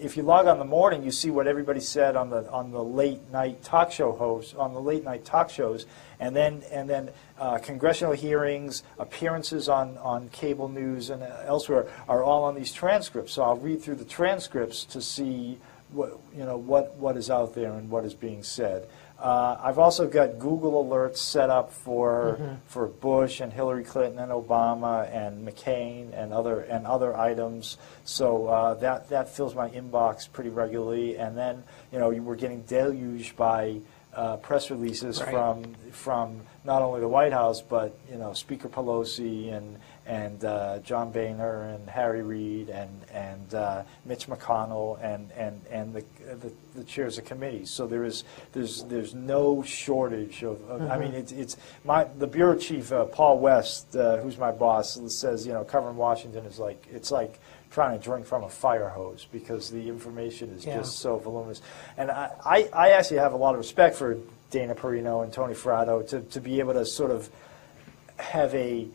if you log on in the morning, you see what everybody said on the late night talk show hosts on the late night talk shows, and then congressional hearings, appearances on cable news and elsewhere are all on these transcripts. So I'll read through the transcripts to see what is out there and what is being said. I've also got Google alerts set up for Bush and Hillary Clinton and Obama and McCain and other items. So that fills my inbox pretty regularly. And then we're getting deluged by press releases from not only the White House, but Speaker Pelosi and John Boehner and Harry Reid and Mitch McConnell and the chairs of committees. So there's no shortage of. I mean, the bureau chief Paul West, who's my boss, says covering Washington is like trying to drink from a fire hose because the information is just so voluminous. And I actually have a lot of respect for Dana Perino and Tony Fratto to be able to sort of have a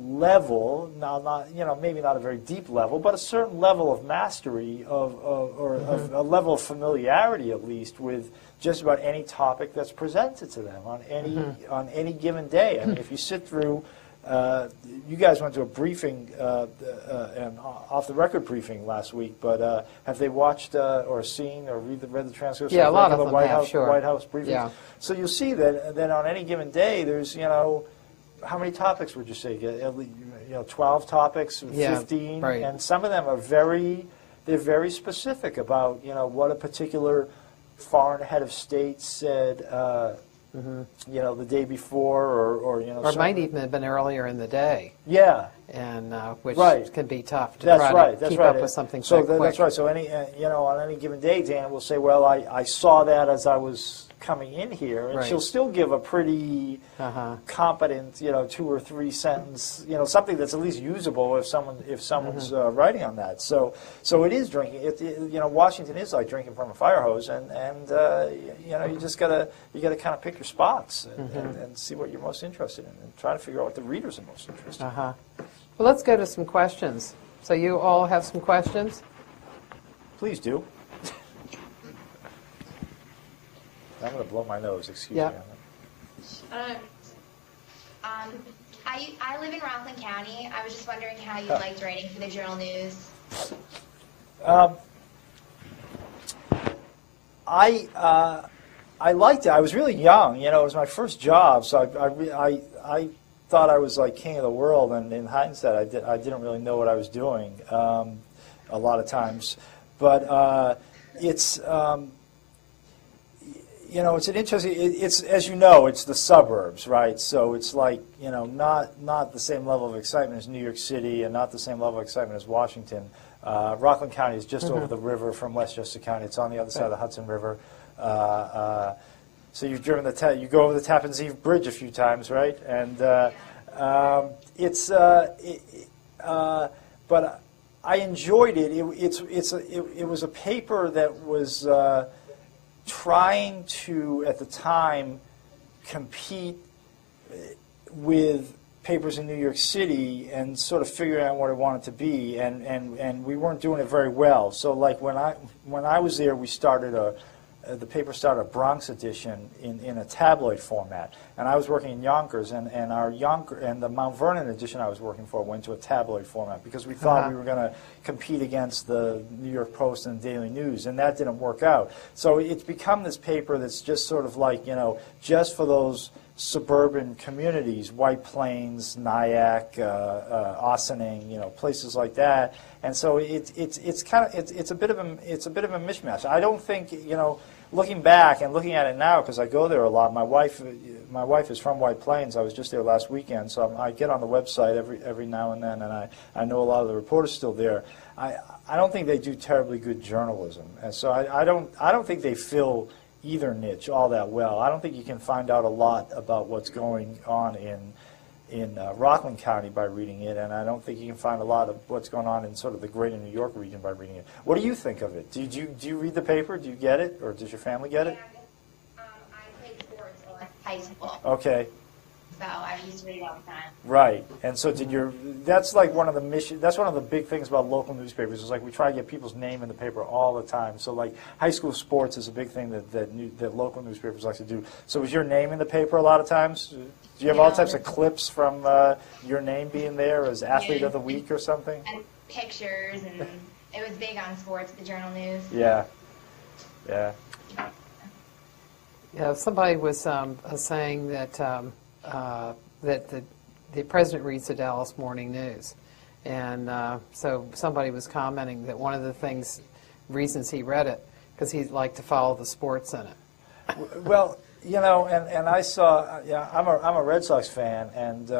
level, now maybe not a very deep level, but a certain level of mastery of a level of familiarity at least with just about any topic that's presented to them on any given day. I mean, if you sit through. You guys went to a briefing, an off-the-record briefing last week, but have they watched or seen or read the transcripts? Yeah, a lot of the them White have, House, sure. White House briefings. Yeah. So you'll see that on any given day, there's how many topics would you say? 12 topics, 15, right. And some of them are they're very specific about what a particular foreign head of state said. The day before, or might even have been earlier in the day. Yeah, and which right. can be tough to keep up with something so quick. That's right. So on any given day, Dana will say, "Well, I saw that as I was coming in here," and she'll still give a pretty competent, 2 or 3 sentence, something that's at least usable if someone's writing on that. So it is drinking. Washington is like drinking from a fire hose, and you just gotta kind of pick your spots and see what you're most interested in, and try to figure out what the readers are most interested in. Well, let's go to some questions. So you all have some questions? Please do. I'm going to blow my nose, excuse me. I live in Rockland County. I was just wondering how you liked writing for the Journal News. I liked it. I was really young. It was my first job, so I thought I was like king of the world, and in hindsight, I didn't really know what I was doing a lot of times. But it's it's an interesting. It's as you know, it's the suburbs, right? So it's like not the same level of excitement as New York City, and not the same level of excitement as Washington. Rockland County is just over the river from Westchester County. It's on the other side of the Hudson River. So you've driven you go over the Tappan Zee Bridge a few times, right? And but I enjoyed it. It was a paper that was trying to, at the time, compete with papers in New York City and sort of figuring out what it wanted to be, and we weren't doing it very well. So like when I was there, we started the paper started a Bronx edition in a tabloid format, and I was working in Yonkers, and the Mount Vernon edition I was working for went to a tabloid format because we thought we were going to compete against the New York Post and the Daily News, and that didn't work out. So it's become this paper that's just sort of like just for those suburban communities, White Plains, Nyack, Ossining, places like that. And so it's a bit of a mishmash. I don't think looking back and looking at it now, because I go there a lot. My wife is from White Plains. I was just there last weekend, so I get on the website every now and then, and I know a lot of the reporters still there. I don't think they do terribly good journalism, and so I don't think they fill either niche all that well. I don't think you can find out a lot about what's going on in Rockland County by reading it, and I don't think you can find a lot of what's going on in sort of the greater New York region by reading it. What do you think of it? Do you read the paper? Do you get it, or does your family get it? Yeah, I played sports in high school. Okay. So I used to read it all the time. Right, and so that's like one of the big things about local newspapers is like we try to get people's name in the paper all the time. So like high school sports is a big thing that local newspapers like to do. So was your name in the paper a lot of times? Do you have all types of clips from your name being there as athlete of the week or something? And pictures, and it was big on sports, the Journal News. Yeah, yeah. Yeah, somebody was saying that that the president reads the Dallas Morning News, and so somebody was commenting that one of the reasons he read it because he liked to follow the sports in it. Well, You know, and I saw, yeah, I'm a Red Sox fan, and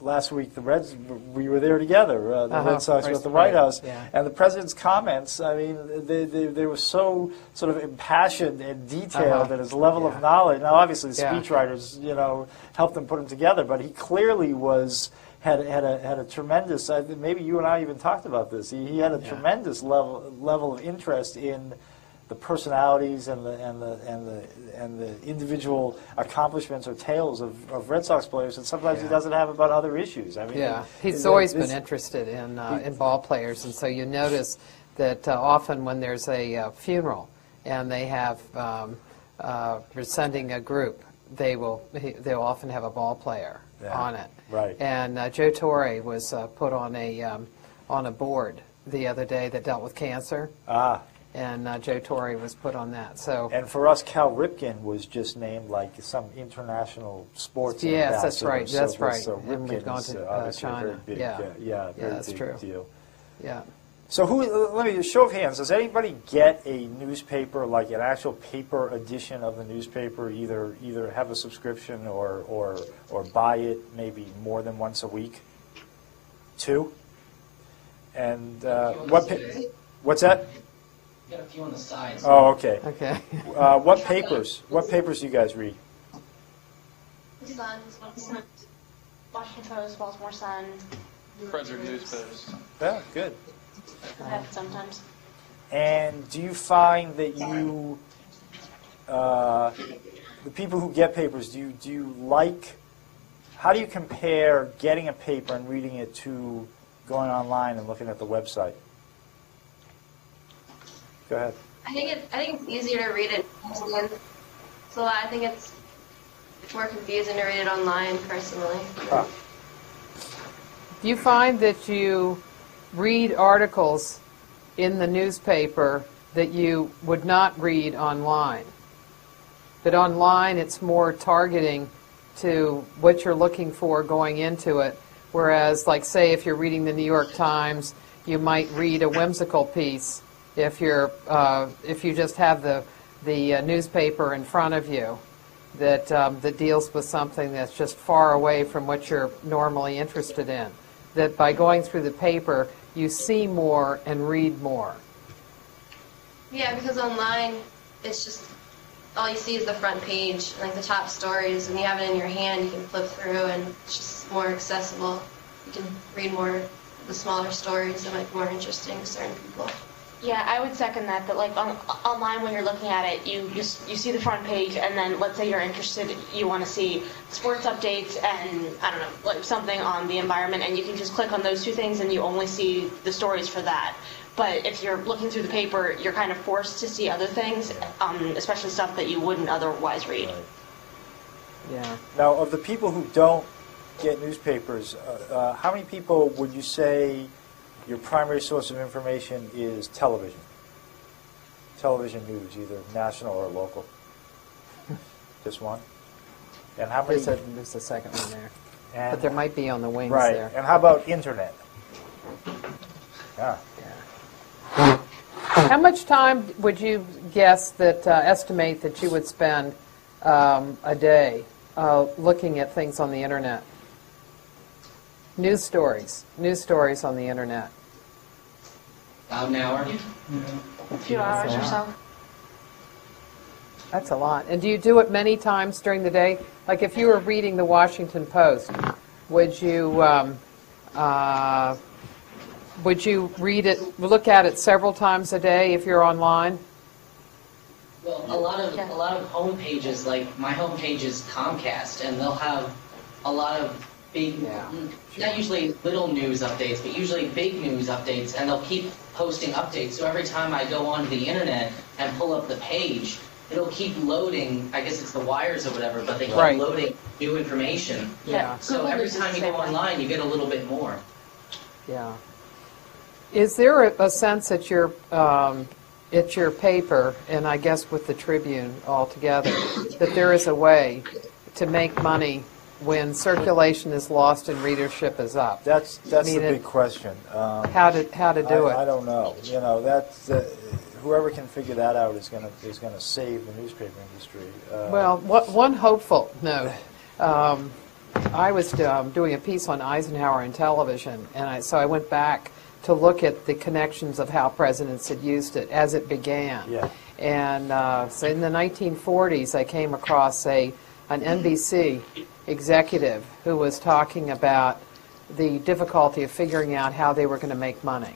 last week the Reds, we were there together, the Red Sox were at the White House, yeah. and the president's comments, I mean, they were so sort of impassioned and detailed at his level of knowledge. Now, obviously, the speechwriters, you know, helped him put them together, but he clearly had a tremendous, maybe you and I even talked about this, he had a tremendous level of interest in the personalities and the individual accomplishments or tales of Red Sox players that sometimes he doesn't have about other issues. I mean, he's always been interested in ball players, and so you notice that often when there's a funeral and they have they're sending a group, they'll often have a ball player on it. Right. And Joe Torre was put on a board the other day that dealt with cancer. And Joe Torre was put on that. So. And for us, Cal Ripken was just named like some international sports ambassador. Yes, that's right. That's right. So and we've gone to China. Very big, that's big true. deal. Yeah. So let me show of hands. Does anybody get a newspaper, like an actual paper edition of the newspaper? Either have a subscription or buy it maybe more than once a week. 2. And what's that? You got a few on the sides. Oh, okay. Okay. What papers? What papers do you guys read? Sun, Washington Post, Baltimore Sun. Frederick News Post. Yeah, good. Sometimes. And do you find that you, the people who get papers, do you like? How do you compare getting a paper and reading it to going online and looking at the website? Go ahead. I think it's easier to read it online. So I think it's more confusing to read it online, personally. Do you find that you read articles in the newspaper that you would not read online? That online it's more targeting to what you're looking for going into it, whereas, like, say, if you're reading the New York Times, you might read a whimsical piece if you just have the newspaper in front of you that deals with something that's just far away from what you're normally interested in. That by going through the paper, you see more and read more. Yeah, because online, it's just, all you see is the front page, like the top stories, and you have it in your hand, you can flip through, and it's just more accessible. You can read more of the smaller stories that might be more interesting to certain people. Yeah, I would second that. That like online when you're looking at it, you see the front page, and then let's say you're interested, you want to see sports updates and I don't know, like something on the environment, and you can just click on those two things, and you only see the stories for that. But if you're looking through the paper, you're kind of forced to see other things, especially stuff that you wouldn't otherwise read. Right. Yeah. Now, of the people who don't get newspapers, how many people would you say your primary source of information is television? Television news, either national or local. Just one? And how many? There's a second one there. And, But there might be on the wings right. there. And how about internet? Yeah. How much time would you guess that, estimate that you would spend a day looking at things on the internet? News stories on the internet. About an hour. A few hours or so. That's a lot. And do you do it many times during the day? Like if you were reading the Washington Post, would you read it, look at it several times a day if you're online? Well, a lot of home pages, like my home page is Comcast, and they'll have a lot of big, not usually little news updates, but usually big news updates, and they'll keep posting updates. So every time I go onto the internet and pull up the page, it'll keep loading. I guess it's the wires or whatever, but they keep loading new information. Yeah. So every time you go online, you get a little bit more. Yeah. Is there a sense at your paper, and I guess with the Tribune altogether, that there is a way to make money when circulation is lost and readership is up? That's the big question. How to do it? I don't know. You know, that's whoever can figure that out is going to save the newspaper industry. Well, one hopeful note. I was doing a piece on Eisenhower and television, and so I went back to look at the connections of how presidents had used it as it began. Yeah. And so in the 1940s, I came across an NBC executive who was talking about the difficulty of figuring out how they were going to make money.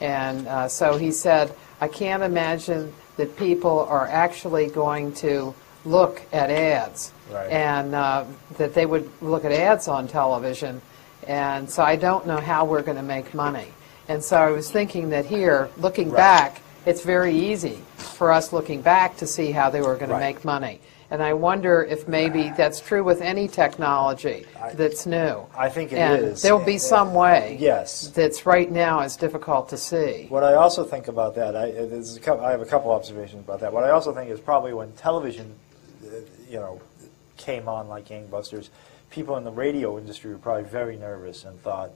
And so he said, I can't imagine that people are actually going to look at ads. Right. And that they would look at ads on television. And so I don't know how we're going to make money. And so I was thinking that here, looking back, it's very easy for us looking back to see how they were going to make money. And I wonder if maybe that's true with any technology that's new. I think it and is. There'll be some way that's right now is difficult to see. What I also think about that, I have a couple observations about that. What I also think is probably when television, came on like gangbusters, people in the radio industry were probably very nervous and thought,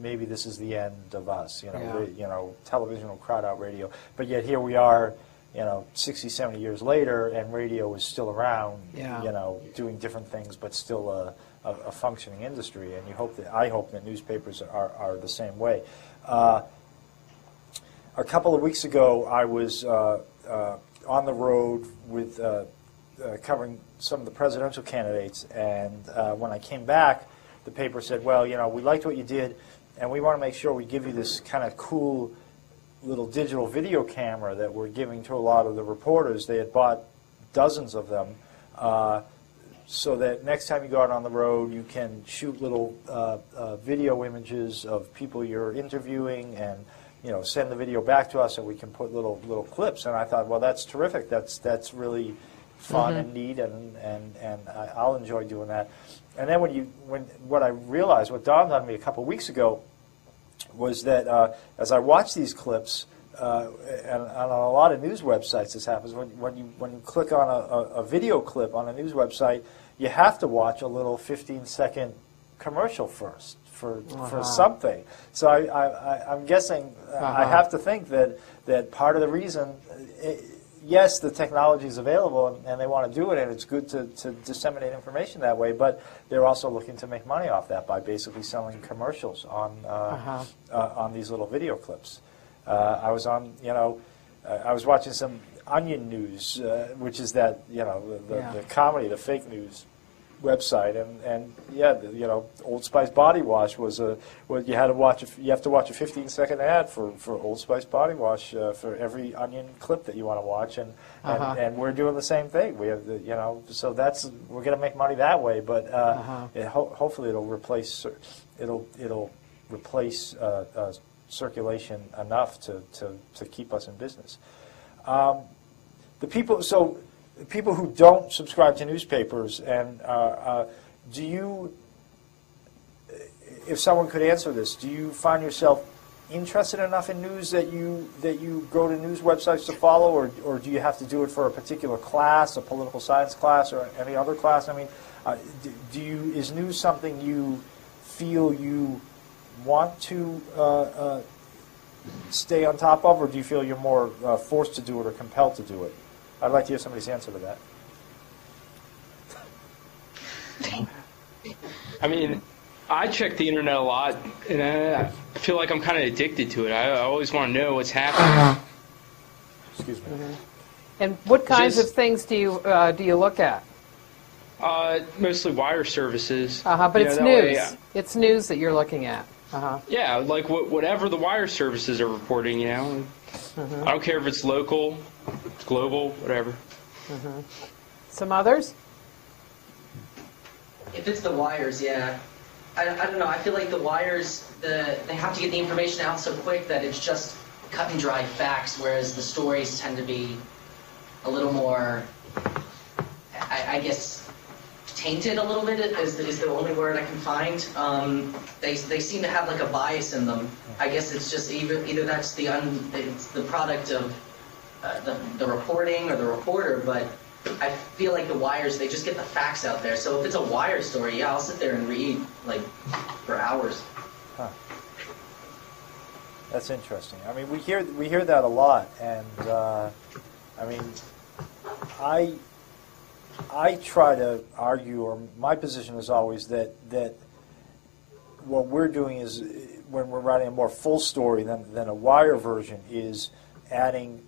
maybe this is the end of us. Television will crowd out radio. But yet here we are, 60, 70 years later, and radio is still around, doing different things, but still a functioning industry. And I hope that newspapers are the same way. A couple of weeks ago, I was on the road with covering some of the presidential candidates, and when I came back, the paper said, well, we liked what you did, and we want to make sure we give you this kind of cool little digital video camera that we're giving to a lot of the reporters. They had bought dozens of them, so that next time you go out on the road, you can shoot little video images of people you're interviewing, and send the video back to us, and we can put little clips. And I thought, well, that's terrific. That's really fun and neat, and I'll enjoy doing that. And then what I realized, what dawned on me a couple of weeks ago, was that as I watch these clips, and on a lot of news websites this happens, when you click on a video clip on a news website, you have to watch a little 15-second commercial first for something. So I'm guessing, I have to think that part of the reason, yes, the technology is available and they want to do it, and it's good to disseminate information that way, but they're also looking to make money off that by basically selling commercials on these little video clips. I was watching some Onion News, which is that, the comedy, the fake news website, and Old Spice body wash was you have to watch a 15-second ad for Old Spice body wash for every Onion clip that you want to watch, and we're doing the same thing. We have so we're going to make money that way, but hopefully it'll replace circulation enough to keep us in business. People who don't subscribe to newspapers, and do you, if someone could answer this, do you find yourself interested enough in news that you go to news websites to follow, or do you have to do it for a particular class, a political science class, or any other class? I mean, is news something you feel you want to stay on top of, or do you feel you're more forced to do it or compelled to do it? I'd like to hear somebody's answer to that. I mean, I check the internet a lot, and I feel like I'm kind of addicted to it. I always want to know what's happening. Excuse me. And what kinds of things do you look at? Mostly wire services. But it's news. It's news that you're looking at. Yeah, like whatever the wire services are reporting, I don't care if it's local, it's global, whatever. Some others? If it's the wires, yeah. I don't know. I feel like the wires, they have to get the information out so quick that it's just cut and dry facts, whereas the stories tend to be a little more, I guess, tainted a little bit is the only word I can find. They seem to have like a bias in them. I guess it's just either that's it's the product of the reporting or the reporter, but I feel like the wires, they just get the facts out there. So if it's a wire story, yeah, I'll sit there and read like for hours. That's interesting. I mean, we hear that a lot, and I mean, I try to argue, or my position is always that what we're doing is, when we're writing a more full story than a wire version, is adding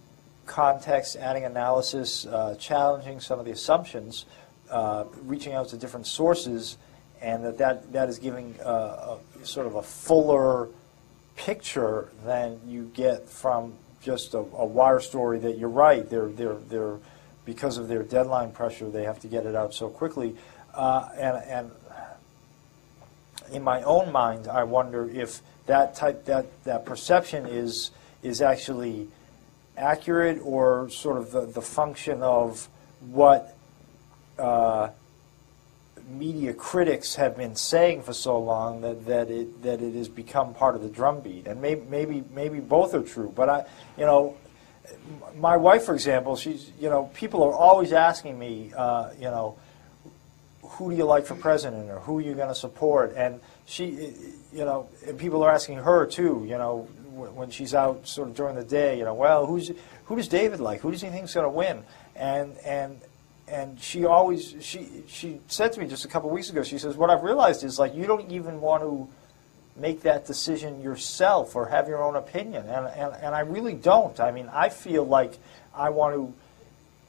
context, adding analysis, challenging some of the assumptions, reaching out to different sources, and that is giving sort of a fuller picture than you get from just a wire story. That you're right, they're because of their deadline pressure, they have to get it out so quickly, and in my own mind, I wonder if that perception is actually accurate, or sort of the function of what media critics have been saying for so long, that it has become part of the drumbeat. And maybe both are true. But my wife, for example, she's, people are always asking me, who do you like for president, or who are you going to support? And she, and people are asking her too, when she's out sort of during the day, well, who does David like? Who does he think is going to win? And she always, she said to me just a couple of weeks ago, she says, what I've realized is, like, you don't even want to make that decision yourself or have your own opinion. And I really don't. I mean, I feel like I want to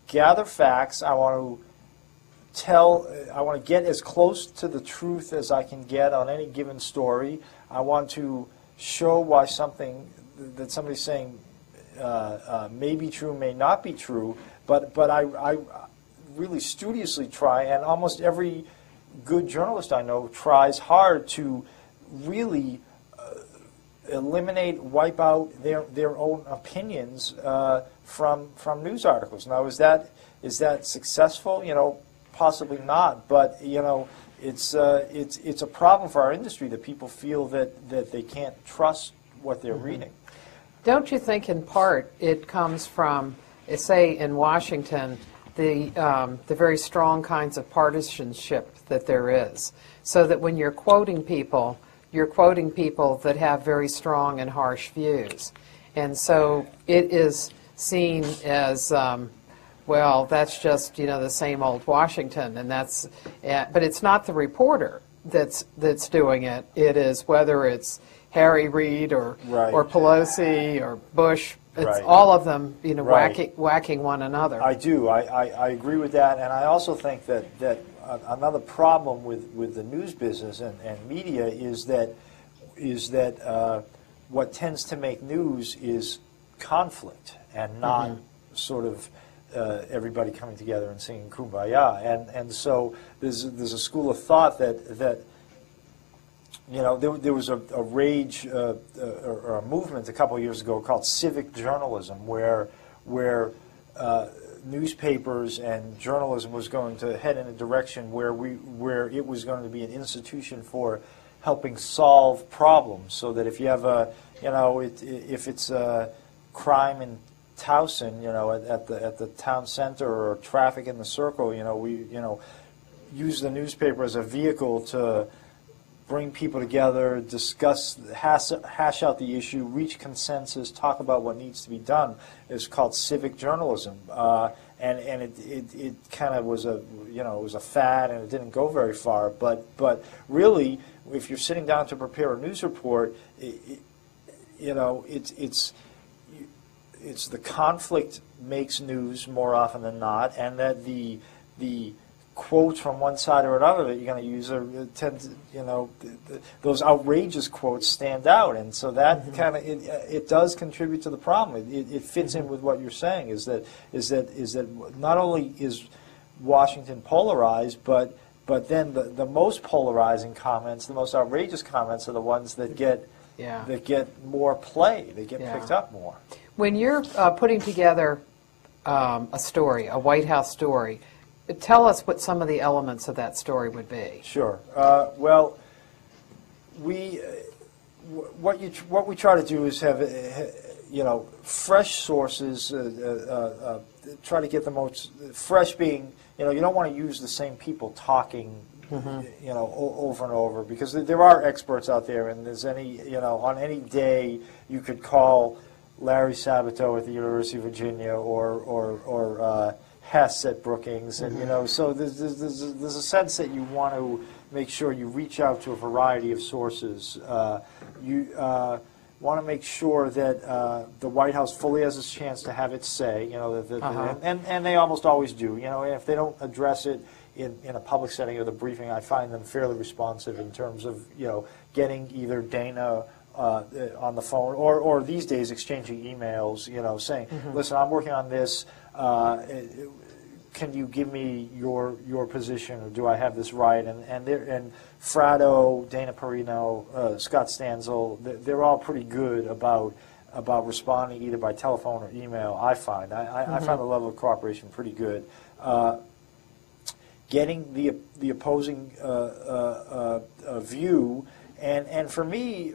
gather facts. I want to get as close to the truth as I can get on any given story. I want to show why something that somebody's saying may be true, may not be true. But I really studiously try, and almost every good journalist I know tries hard to really eliminate, wipe out their own opinions from news articles. Now, is that successful? Possibly not, but it's a problem for our industry that people feel that they can't trust what they're reading. Don't you think, in part, it comes from, say, in Washington, the very strong kinds of partisanship that there is, so that when you're quoting people that have very strong and harsh views, and so it is seen as well, that's just the same old Washington, and but it's not the reporter that's doing it. It is, whether it's Harry Reid or Pelosi or Bush. It's all of them, whacking one another. I do. I agree with that, and I also think that another problem with the news business and media is that what tends to make news is conflict, and not sort of everybody coming together and singing Kumbaya. And so there's a school of thought that there was a rage or a movement a couple of years ago called civic journalism, where newspapers and journalism was going to head in a direction where it was going to be an institution for helping solve problems. So that if you have if it's a crime in Towson, at the town center, or traffic in the circle, we use the newspaper as a vehicle to bring people together, discuss, hash out the issue, reach consensus, talk about what needs to be done. It's called civic journalism, and it kind of was it was a fad, and it didn't go very far. But really, if you're sitting down to prepare a news report, it's the conflict makes news more often than not, and that the quotes from one side or another that you're going to use those outrageous quotes stand out, and so that kind of it does contribute to the problem. It fits in with what you're saying, is that not only is Washington polarized, but then the most polarizing comments, the most outrageous comments, are the ones that get more play. They get picked up more. When you're putting together a story, a White House story, tell us what some of the elements of that story would be. Sure. Well, what we try to do is have fresh sources. Try to get the most fresh, being you don't want to use the same people talking you know, over and over, because there are experts out there, and there's any, you know, on any day you could call Larry Sabato at the University of Virginia or Hess at Brookings, and you know, so there's a sense that you want to make sure you reach out to a variety of sources. You want to make sure that the White House fully has a chance to have its say, you know, and they almost always do. You know, if they don't address it in a public setting or the briefing, I find them fairly responsive in terms of, you know, getting either Dana on the phone or these days exchanging emails, you know, saying, listen, I'm working on this. Can you give me your position, or do I have this right? And Fratto, Dana Perino, Scott Stanzel, they're all pretty good about responding either by telephone or email. I find I find the level of cooperation pretty good. Getting the opposing view, and for me,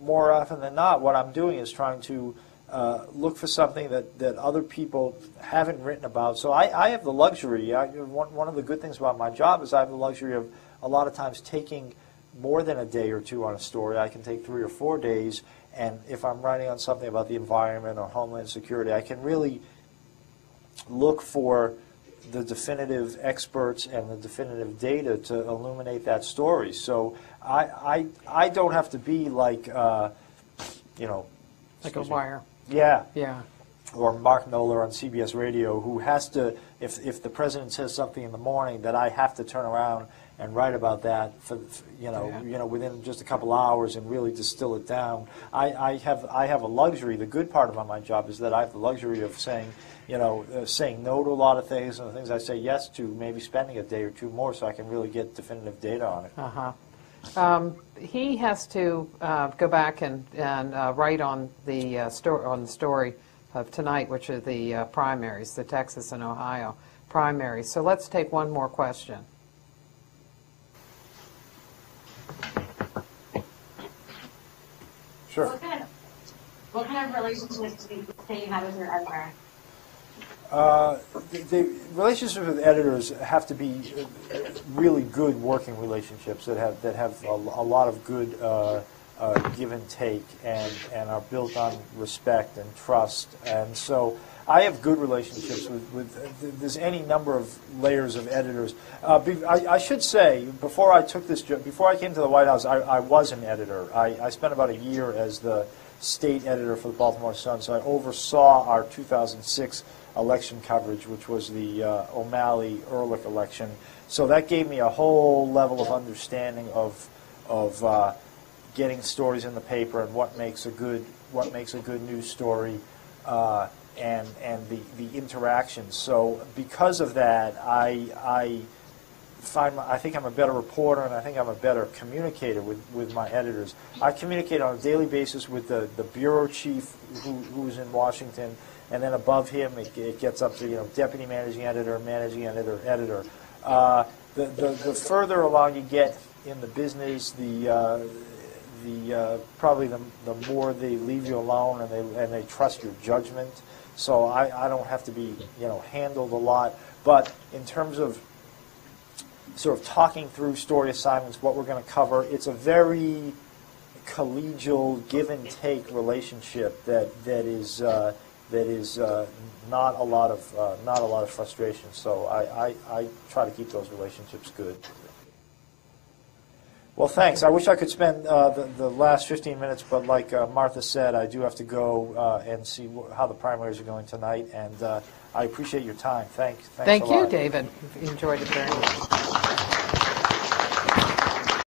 more often than not, what I'm doing is trying to look for something that other people haven't written about. So I have the luxury, one of the good things about my job is I have the luxury of a lot of times taking more than a day or two on a story. I can take 3 or 4 days, and if I'm writing on something about the environment or homeland security, I can really look for the definitive experts and the definitive data to illuminate that story. So I don't have to be like, you know, Like a wire. yeah. Yeah. Or Mark Knoller on CBS Radio, who has to, if the president says something in the morning, that I have to turn around and write about that for you know within just a couple hours and really distill it down. I have a luxury. The good part about my job is that I have the luxury of saying, you know, saying no to a lot of things, and the things I say yes to, maybe spending a day or two more so I can really get definitive data on it. He has to go back and write on the story of tonight, which are the primaries, the Texas and Ohio primaries. So let's take one more question. Sure. What kind of relationships do you say you have with your editor? The relationships with editors have to be really good working relationships that have a lot of good give and take and are built on respect and trust. And so I have good relationships with there's any number of layers of editors. I should say, before I took this job, before I came to the White House, I was an editor. I spent about a year as the state editor for the Baltimore Sun, so I oversaw our 2006 election coverage, which was the O'Malley-Ehrlich election. So that gave me a whole level of understanding of getting stories in the paper and what makes a good news story, and the interactions. So because of that, I think I'm a better reporter, and I think I'm a better communicator with my editors. I communicate on a daily basis with the bureau chief who's in Washington, and then above him it gets up to deputy managing editor, editor. The further along you get in the business, probably the more they leave you alone and they trust your judgment. So I don't have to be handled a lot. But in terms of sort of talking through story assignments, what we're going to cover, it's a very collegial give and take relationship that is not a lot of frustration. So I try to keep those relationships good. Well, thanks. I wish I could spend the last 15 minutes, but like Martha said, I do have to go and see how the primaries are going tonight, and I appreciate your time. Thanks Thank a you, lot. David. Enjoyed it very much.